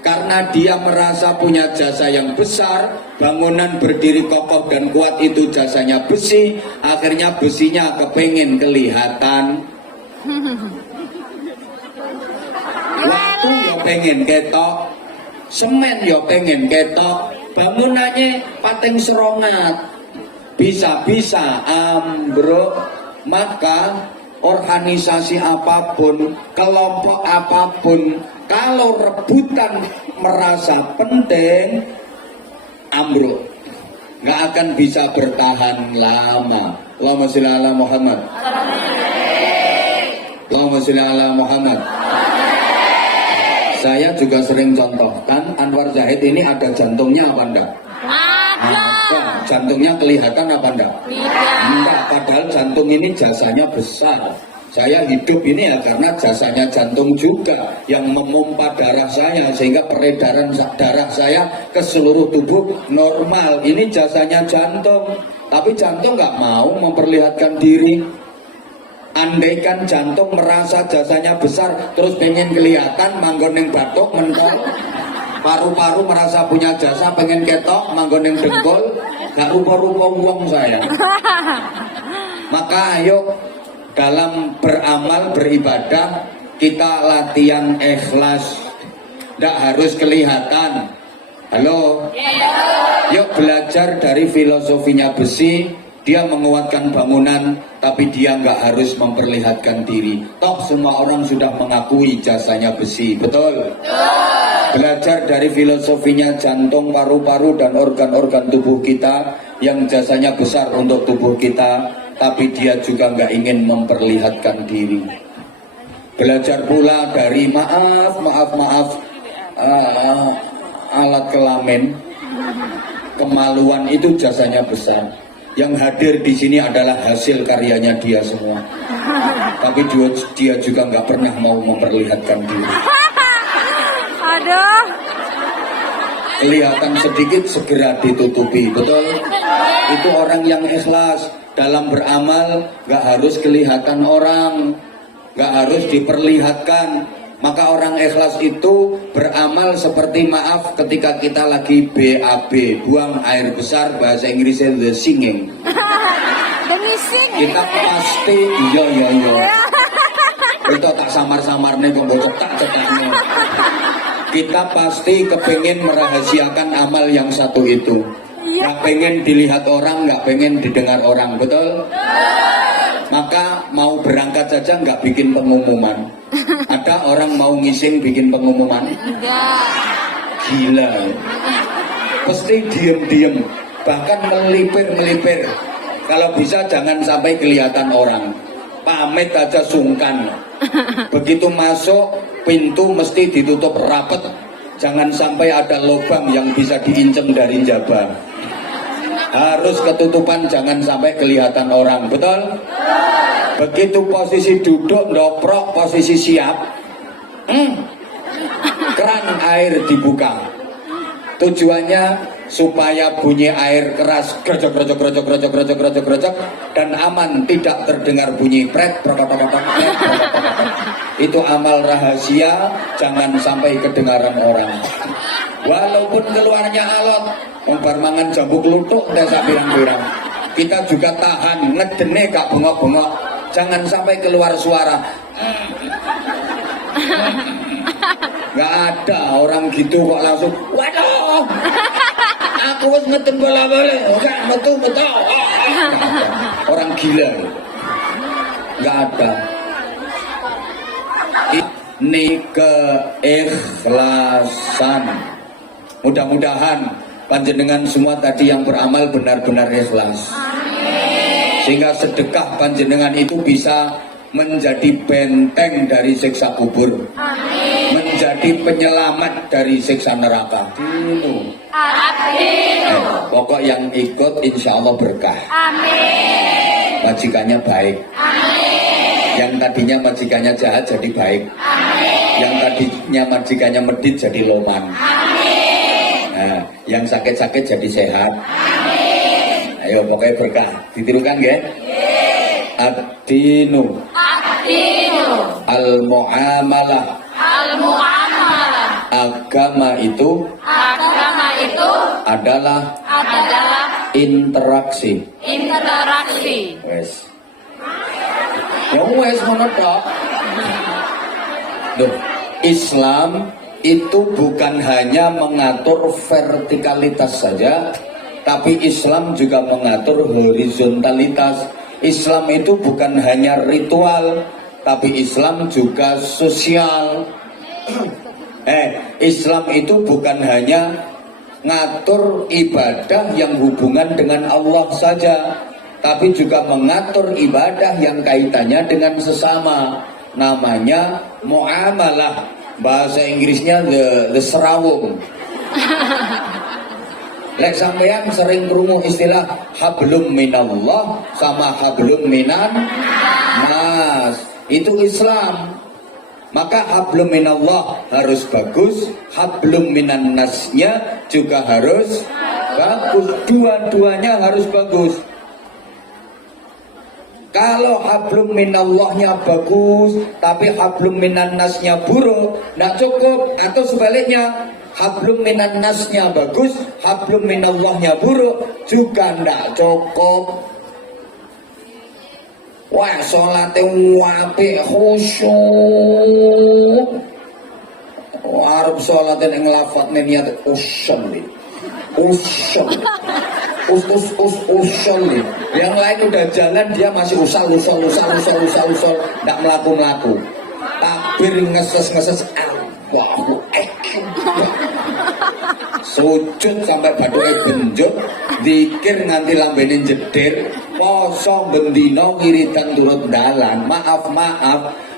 karena dia merasa punya jasa yang besar, bangunan berdiri kokoh dan kuat itu jasanya besi, akhirnya besinya kepengen kelihatan. Waktu ya pengen ketok, semen ya pengen ketok, bangunannya pating serongat, bisa-bisa ambruk. Maka organisasi apapun, kelompok apapun, kalau rebutan merasa penting, ambruk, nggak akan bisa bertahan lama. Allahumma sholli ala Muhammad. Allahumma sholli ala Muhammad. Saya juga sering contohkan, Anwar Zahid ini ada jantungnya apa enggak? Ada. Jantungnya kelihatan apa enggak? Enggak, padahal jantung ini jasanya besar. Saya hidup ini ya karena jasanya jantung juga yang memompa darah saya sehingga peredaran darah saya ke seluruh tubuh normal. Ini jasanya jantung, tapi jantung nggak mau memperlihatkan diri. Andaikan jantung merasa jasanya besar terus pengen kelihatan, manggon yang batuk mentol. Paru-paru merasa punya jasa pengen ketok, manggon yang dengkul, gak rupa-rupa wong saya. Maka ayo dalam beramal, beribadah, kita latihan ikhlas. Tidak harus kelihatan. Halo? Yuk belajar dari filosofinya besi. Dia menguatkan bangunan, tapi dia nggak harus memperlihatkan diri. Toh semua orang sudah mengakui jasanya besi, betul? Belajar dari filosofinya jantung, paru-paru, dan organ-organ tubuh kita yang jasanya besar untuk tubuh kita, tapi dia juga nggak ingin memperlihatkan diri. Belajar pula dari maaf, alat kelamin, kemaluan itu jasanya besar. Yang hadir di sini adalah hasil karyanya dia semua. Tapi dia juga nggak pernah mau memperlihatkan diri. Aduh. Kelihatan sedikit segera ditutupi, betul? Itu orang yang ikhlas dalam beramal, nggak harus kelihatan orang, nggak harus diperlihatkan. Maka orang ikhlas itu beramal seperti maaf ketika kita lagi BAB, buang air besar, bahasa Inggrisnya the singing. Kita pasti iya. Itu tak samar-samar nih pembocok tak cekaknya. Kita pasti kepengen merahasiakan amal yang satu itu. Nggak pengen dilihat orang, nggak pengen didengar orang, betul? Maka mau berangkat saja nggak bikin pengumuman. Ada orang mau ngising bikin pengumuman? Gila. Pasti diem-diem, bahkan melipir. Kalau bisa jangan sampai kelihatan orang. Pamit aja sungkan. Begitu masuk, pintu mesti ditutup rapat. Jangan sampai ada lubang yang bisa diincem dari jaba. Harus ketutupan, jangan sampai kelihatan orang, betul? Begitu posisi duduk, ndoprok, posisi siap, keran air dibuka. Tujuannya supaya bunyi air keras, grojok, dan aman, tidak terdengar bunyi pret. Itu amal rahasia, jangan sampai kedengaran orang. Walaupun keluarnya alot, mempermangan jambu kelutuk, desa pirang-pirang, kita juga tahan, ngedene gak bengok-bengok, jangan sampai keluar suara. Gak ada orang gitu kok langsung, waduh, aku harus ngeden bola-balik, enggak, betul. Orang gila, gak ada. Ini keikhlasan. Mudah-mudahan panjenengan semua tadi yang beramal benar-benar ikhlas. Sehingga sedekah panjenengan itu bisa menjadi benteng dari siksa kubur. Menjadi penyelamat dari siksa neraka. Pokok yang ikut insya Allah berkah. Majikannya baik. Yang tadinya majikannya jahat jadi baik. Yang tadinya majikannya medit jadi loman. Nah, yang sakit-sakit jadi sehat. Ayo pokoknya berkah. Ditirukan ya. Ad-dinu al-mu'amalah. Agama itu adalah interaksi. Wes. Ya wes ngono tok. Loh, Islam itu bukan hanya mengatur vertikalitas saja, tapi Islam juga mengatur horizontalitas. Islam itu bukan hanya ritual, tapi Islam juga sosial. Islam itu bukan hanya ngatur ibadah yang hubungan dengan Allah saja, tapi juga mengatur ibadah yang kaitannya dengan sesama. Namanya muamalah. Bahasa Inggrisnya the serawung. Lek sampean sering krungu istilah hablum minallah sama hablum minan nas. Itu Islam. Maka hablum minallah harus bagus, hablum minan nasnya juga harus bagus. Dua-duanya harus bagus. Kalau hablum minallahnya bagus, tapi hablum minan nasnya buruk, tidak cukup. Atau sebaliknya, hablum minan nasnya bagus, hablum minallahnya buruk, juga tidak cukup. Wah, sholatnya apik khusyuk. Arab sholatnya ngelafadnya niat usyam nih. Usyam. Usol nih. Yang lain udah jalan dia masih usal, nggak melaku. Takbir ngeses Allahu Akbar. Sujud sampai badoke benjut, zikir nganti lambene jedir, poso bendino wiridan turut dalan. Maaf,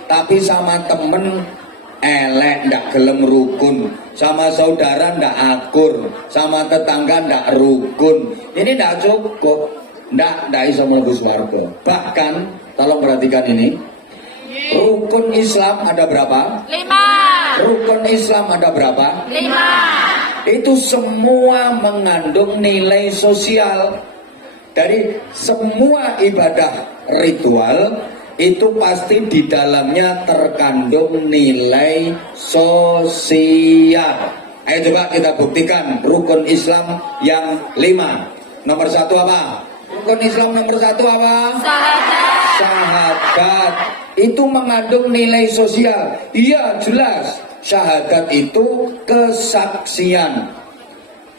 tapi sama temen elek ndak gelem rukun, sama saudara ndak akur, sama tetangga ndak rukun. Ini ndak cukup, ndak iso mlebu swarga. Bahkan tolong perhatikan ini. Rukun Islam ada berapa? 5. Rukun Islam ada berapa? 5. Itu semua mengandung nilai sosial. Dari semua ibadah ritual itu pasti di dalamnya terkandung nilai sosial. Ayo coba kita buktikan rukun Islam yang 5. Nomor 1 apa? Rukun Islam nomor 1 apa? Syahadat. Itu mengandung nilai sosial. Iya jelas. Syahadat itu kesaksian.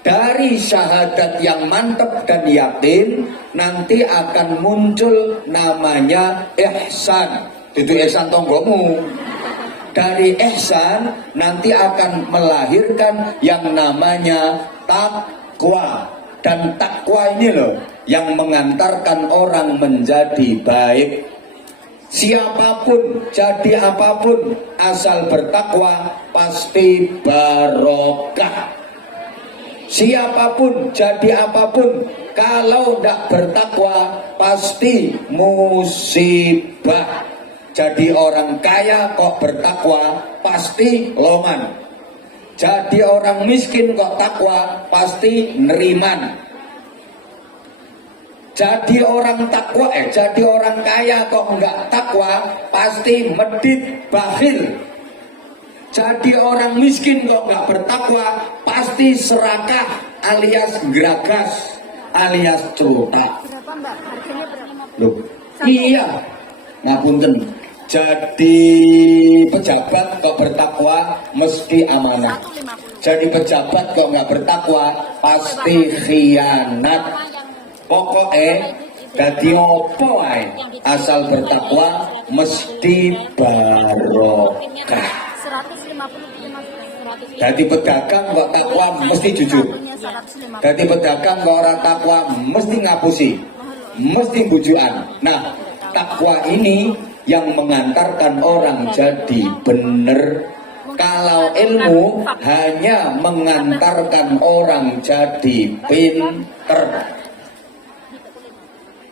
Dari syahadat yang mantap dan yakin, nanti akan muncul namanya ihsan. Itu ihsan tonggomu. Dari ihsan nanti akan melahirkan yang namanya takwa. Dan takwa ini loh yang mengantarkan orang menjadi baik. Siapapun, jadi apapun, asal bertakwa pasti barokah. Siapapun, jadi apapun, kalau tidak bertakwa pasti musibah. Jadi orang kaya kok bertakwa pasti loman. Jadi orang miskin kok takwa pasti neriman. Jadi orang takwa, jadi orang kaya kok enggak takwa pasti medit, bakhil. Jadi orang miskin kok nggak bertakwa pasti serakah alias geragas alias cerotak. Loh, iya, ngapunten. Jadi pejabat kok bertakwa mesti amanah. Jadi pejabat kok nggak bertakwa pasti khianat. Pokoknya jadi opo ae asal bertakwa mesti barokah. Jadi pedagang kok takwa mesti jujur. Jadi pedagang kok orang takwa mesti ngapusi, mesti bujuan. Nah, takwa ini yang mengantarkan orang jadi benar. Kalau ilmu hanya mengantarkan orang jadi pinter.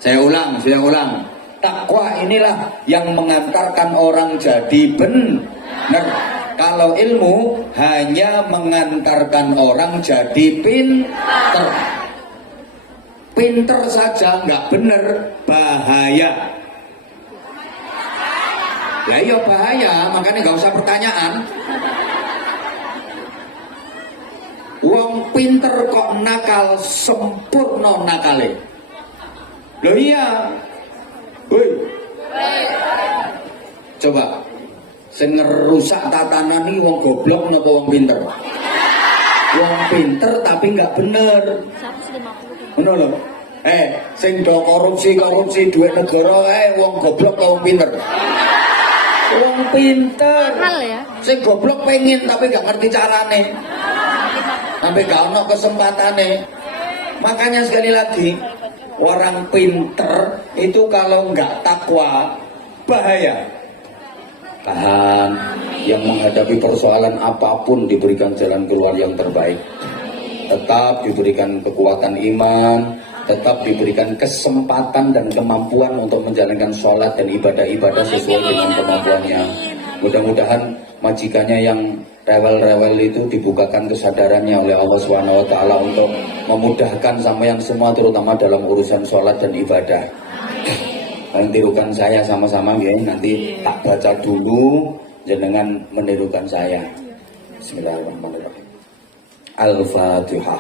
Saya ulang. Takwa inilah yang mengantarkan orang jadi benar. Kalau ilmu hanya mengantarkan orang jadi pinter. Pinter saja nggak bener, bahaya. Ya iya bahaya, makanya nggak usah pertanyaan. Wong pinter kok nakal, sempurna nakale. Loh iya. Woi. Coba, sing ngerusak tatanan ini wong goblok napa wong pinter? Wong pinter tapi nggak bener. Ngono lho. Sing do korupsi duit negara wong goblok ta wong pinter? Wong pinter. Sing goblok pengen tapi gak ngerti carane. Sampai gak ono kesempatane. Makanya sekali lagi, orang pinter itu kalau nggak takwa bahaya. Tahan, yang menghadapi persoalan apapun diberikan jalan keluar yang terbaik. Tetap diberikan kekuatan iman, tetap diberikan kesempatan dan kemampuan untuk menjalankan sholat dan ibadah-ibadah sesuai dengan kemampuannya. Mudah-mudahan majikannya yang rewel-rewel itu dibukakan kesadarannya oleh Allah SWT untuk memudahkan sampeyan semua, terutama dalam urusan sholat dan ibadah. Menirukan saya sama-sama ya, nanti tak baca dulu jenengan menirukan saya. Bismillahirrahmanirrahim. Al-Fatihah.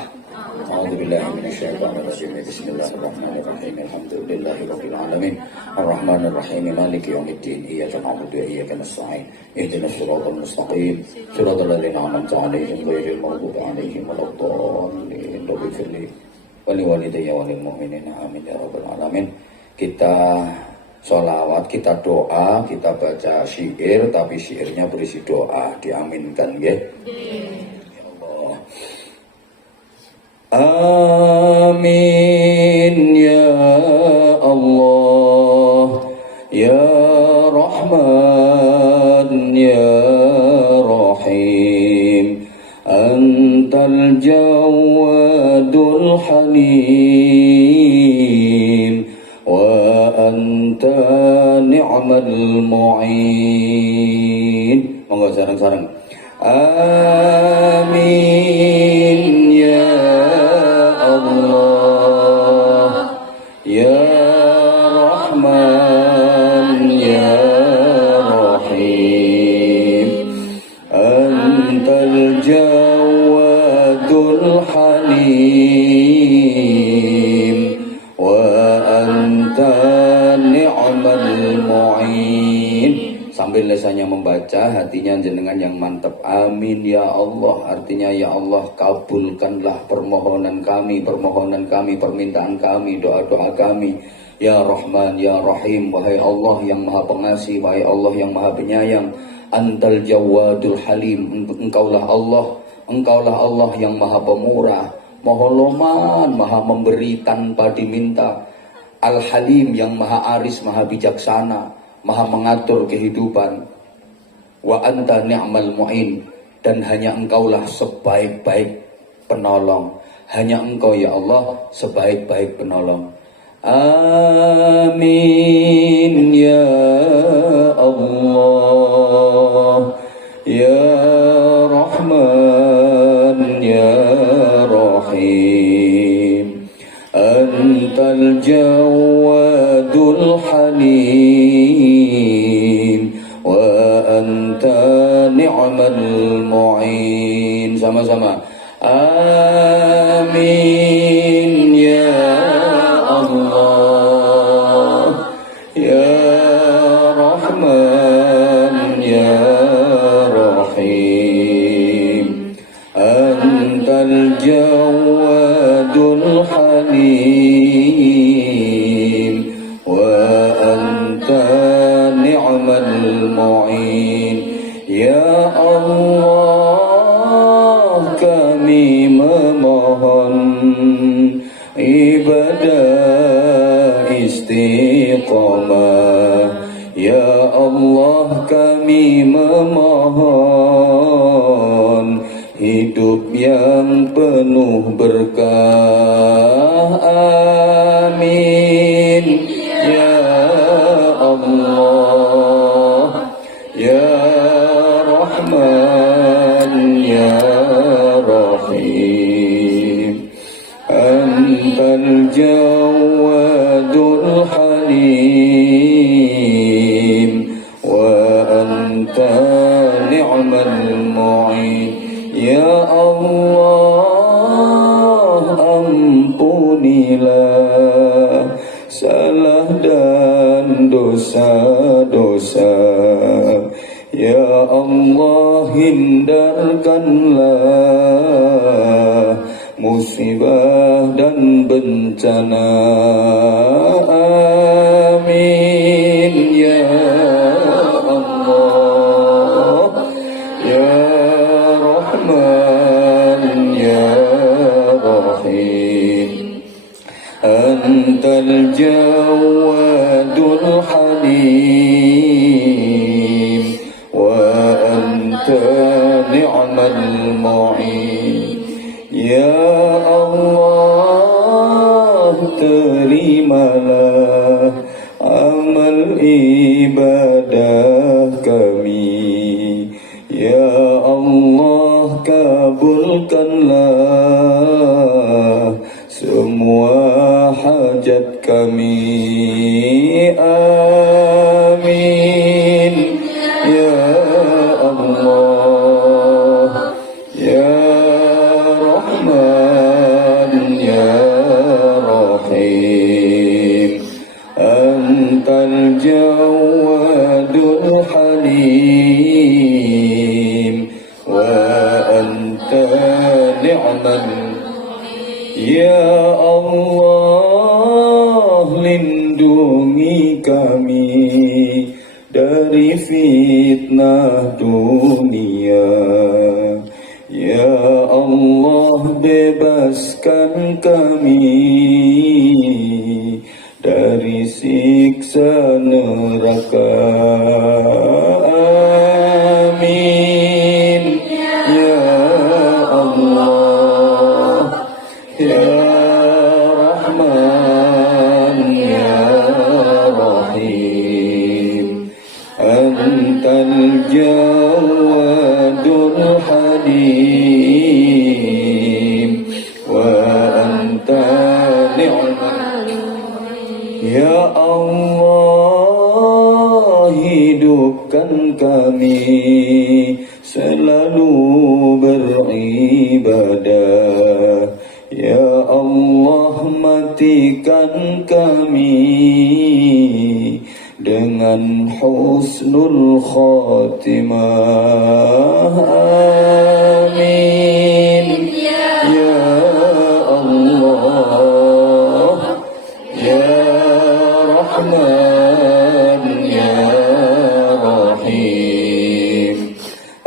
A'udzubillahi minasyaitonir rajim. Bismillahirrahmanirrahim. Alhamdulillahirabbil alamin. Arrahmanir rahim. Maliki yaumiddin. Iyyaka na'budu wa iyyaka nasta'in. Ihdinas siratal mustaqim. Siratal ladzina an'amta 'alaihim ghairil maghdubi 'alaihim waladdallin. Rabbighfirli wa liwalidayya wa lil mu'minina amin ya rabbal alamin. Kita sholawat, kita doa, kita baca syair, tapi syairnya berisi doa, diaminkan ya. Amin ya Allah ya Rahman ya Rahim, Antal Jawadul Halim wa anta ni'mal mu'in. Monggo sareng-sareng. Amin ya Allah ya Rahman ya Rahim, Antal Jawadul Halim wa anta ni'mal mu'in. Sambil lisannya membaca, hatinya jenengan yang mantap. Amin ya Allah, artinya ya Allah kabulkanlah permohonan kami, permintaan kami, doa-doa kami. Ya Rahman ya Rahim, wahai Allah yang maha pengasih, wahai Allah yang maha penyayang. Antal Jawadul Halim, engkaulah Allah yang maha pemurah, maha loman, maha memberi tanpa diminta. Al Halim yang maha aris, maha bijaksana, maha mengatur kehidupan. Wa anta ni'mal mu'in, dan hanya engkaulah sebaik-baik penolong. Hanya engkau ya Allah sebaik-baik penolong. Amin ya Allah ya Rahman ya Rahim, Antal Jawadul Halim wa anta ni'mal mu'in. Sama-sama. Amin ya Allah ya Rahman ya Rahim, Antal Jawadul Halim wa anta ni'mal mu'in. Ya Allah, kami memohon ibadah istiqamah. Ya Allah, kami memohon hidup yang penuh berkah. Amin ya Allah ya Rahman الرحيم أنت الجواد الحليم وأنت نعم المعين يا Allah ampunilah salah dan dosa-dosa ya Allah hindarkanlah musibah dan bencana amin ya Allah ya Rahman ya Rahim antal jawadul halim wa anta ni'mal mu'in ya Allah terimalah amal ibadah kami ya Allah kabulkanlah semua hajat kami amin ya Allah ya Rahman ya Rahim antal jawadul halim wa anta ni'mal ya Allah lindungi kami dari fitnah dunia ya Allah bebaskan kami dari siksa neraka amin ya Allah ya Rahman ya Rahim antal jawadul halim wa anta ni'mal ya Allah hidupkan kami selalu beribadah ya Allah matikan kami dengan husnul khatimah amin ya Allah ya Rahman ya Rahim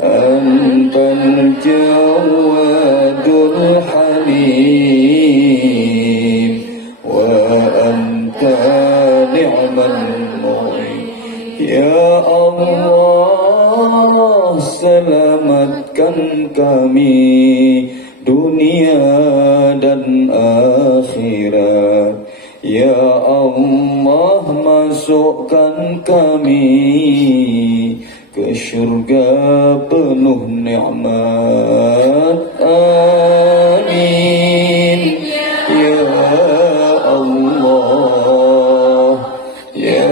antal jawadul halim wa anta ni'mal mu'in ya Allah selamatkan kami dunia dan akhirat ya Allah masukkan kami ke syurga penuh nikmat amin ya Allah ya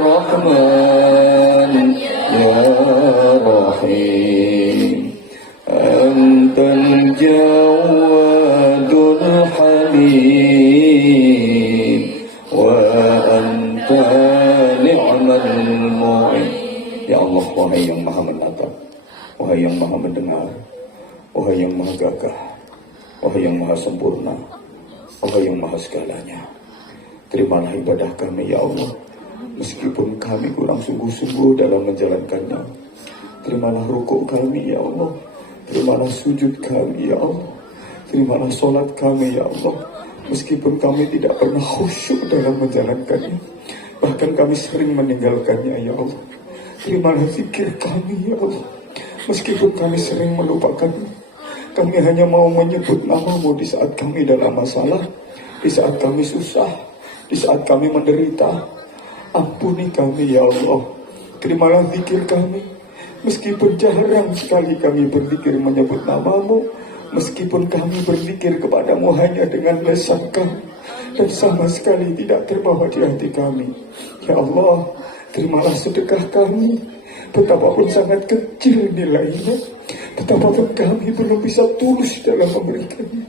Rahman ya Rahim antal jawadul halim wa anta ni'mal mu'in ya Allah wahai yang maha menatap wahai yang maha mendengar wahai yang maha gagah wahai yang maha sempurna wahai yang maha segalanya terimalah ibadah kami ya Allah meskipun kami kurang sungguh-sungguh dalam menjalankannya terimalah rukuk kami ya Allah terimalah sujud kami ya Allah terimalah sholat kami ya Allah meskipun kami tidak pernah khusyuk dalam menjalankannya bahkan kami sering meninggalkannya ya Allah terimalah zikir kami ya Allah meskipun kami sering melupakannya kami hanya mau menyebut namamu di saat kami dalam masalah di saat kami susah di saat kami menderita ampuni kami ya Allah terimalah zikir kami meskipun jarang sekali kami berzikir menyebut namamu Meskipun kami berzikir kepadamu hanya dengan lisankan dan sama sekali tidak terbawa di hati kami. Ya Allah, terimalah sedekah kami. Betapapun sangat kecil nilainya, betapapun kami belum bisa tulus dalam memberikannya.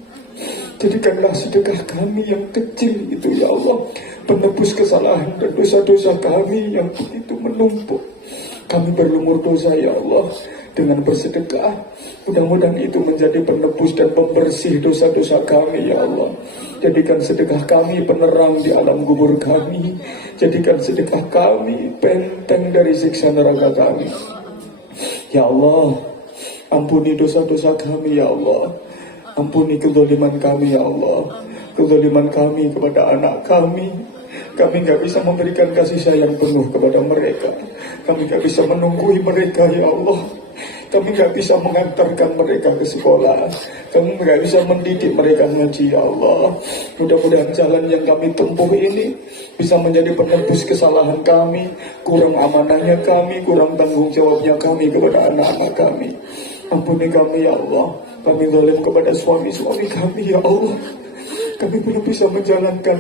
Jadikanlah sedekah kami yang kecil itu ya Allah penebus kesalahan dan dosa-dosa kami yang begitu menumpuk. Kami berlumur dosa ya Allah. Dengan bersedekah, mudah-mudahan itu menjadi penebus dan pembersih dosa-dosa kami ya Allah. Jadikan sedekah kami penerang di alam kubur kami. Jadikan sedekah kami benteng dari siksa neraka kami. Ya Allah, ampuni dosa-dosa kami ya Allah. Ampuni kezaliman kami ya Allah. Kezaliman kami kepada anak kami. Kami gak bisa memberikan kasih sayang penuh kepada mereka. Kami gak bisa menunggui mereka ya Allah. Kami gak bisa mengantarkan mereka ke sekolah. Kami gak bisa mendidik mereka ngaji ya Allah. Mudah-mudahan jalan yang kami tempuh ini bisa menjadi penebus kesalahan kami, kurang amanahnya kami, kurang tanggung jawabnya kami kepada anak-anak kami. Ampuni kami ya Allah. Kami zalim kepada suami-suami kami ya Allah. Kami belum bisa menjalankan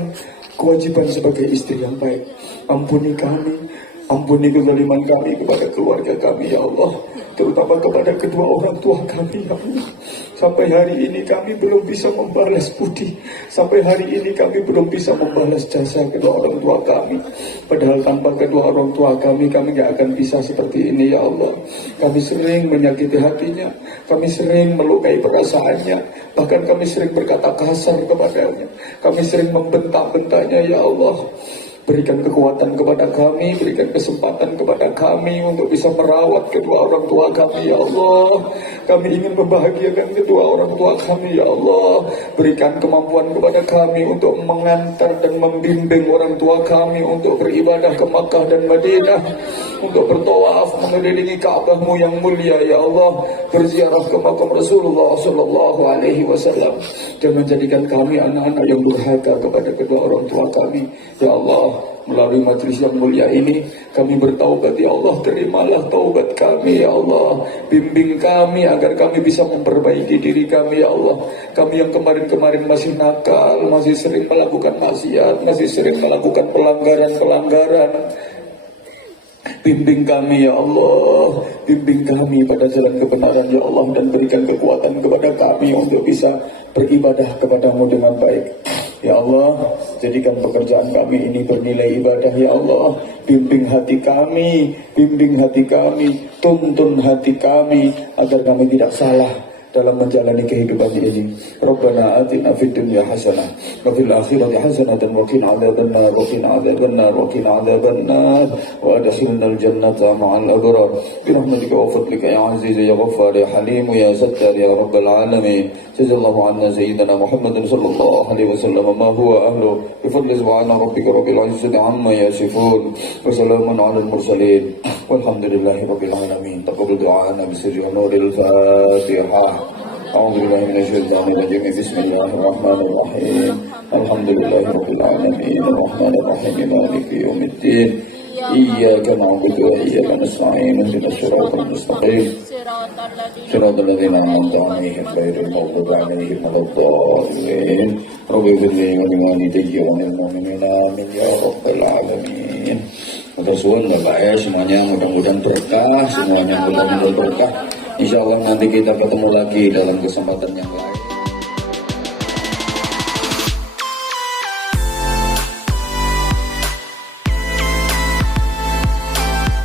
kewajiban sebagai istri yang baik. Ampuni kami. Ampuni kezaliman kami kepada keluarga kami ya Allah, terutama kepada kedua orang tua kami ya Allah. Sampai hari ini kami belum bisa membalas budi. Sampai hari ini kami belum bisa membalas jasa kedua orang tua kami. Padahal tanpa kedua orang tua kami gak akan bisa seperti ini ya Allah. Kami sering menyakiti hatinya, kami sering melukai perasaannya, bahkan kami sering berkata kasar kepadanya, kami sering membentak-bentaknya ya Allah. Berikan kekuatan kepada kami, berikan kesempatan kepada kami untuk bisa merawat kedua orang tua kami ya Allah. Kami ingin membahagiakan kedua orang tua kami ya Allah. Berikan kemampuan kepada kami untuk mengantar dan membimbing orang tua kami untuk beribadah ke Makkah dan Madinah, untuk bertawaf mengelilingi Ka'bahmu yang mulia ya Allah, berziarah ke makam Rasulullah sallallahu alaihi wasallam. Jangan jadikan kami anak-anak yang durhaka kepada kedua orang tua kami ya Allah. Melalui majelis yang mulia ini kami bertaubat ya Allah. Terimalah taubat kami ya Allah. Bimbing kami agar kami bisa memperbaiki diri kami ya Allah. Kami yang kemarin-kemarin masih nakal, masih sering melakukan maksiat, masih sering melakukan pelanggaran-pelanggaran, bimbing kami ya Allah. Bimbing kami pada jalan kebenaran ya Allah. Dan berikan kekuatan kepada kami untuk bisa beribadah kepadamu dengan baik ya Allah. Jadikan pekerjaan kami ini bernilai ibadah ya Allah. Bimbing hati kami, tuntun hati kami agar kami tidak salah dalam menjalani kehidupan ini. Rabbana atina fid dunya hasanah wa fil akhirati hasanatan wa qina adzabannar wa qina adzabannar wa qina adzabannar wa adkhilnal jannata ma'al abrar bi rahmatika wa fadlika ya aziz ya ghaffar ya halim ya sattar ya rabbal alamin. Jazallahu anna sayyidina Muhammadin sallallahu alaihi wasallam ma huwa ahlu bi fadli subhana rabbika rabbil izzati amma yasifun wa salamun alal mursalin walhamdulillahi rabbil alamin. Taqabbal du'ana bi sirri nuril Fatihah. أعوذ بالله من الشيطان الرجيم بسم الله الرحمن الرحيم الحمد لله رب العالمين الرحمن الرحيم مالك يوم الدين إياك نعبد وإياك نستعين اهدنا الصراط المستقيم صراط الذين أنعمت عليهم غير المغضوب عليهم ولا الضالين رب اغفر لي ولوالدي وللمؤمنين آمين يا رب العالمين. Mudah-mudahan Bapak ya, semuanya mudah-mudahan berkah, semuanya mudah-mudahan berkah. Insya Allah nanti kita ketemu lagi dalam kesempatan yang lain.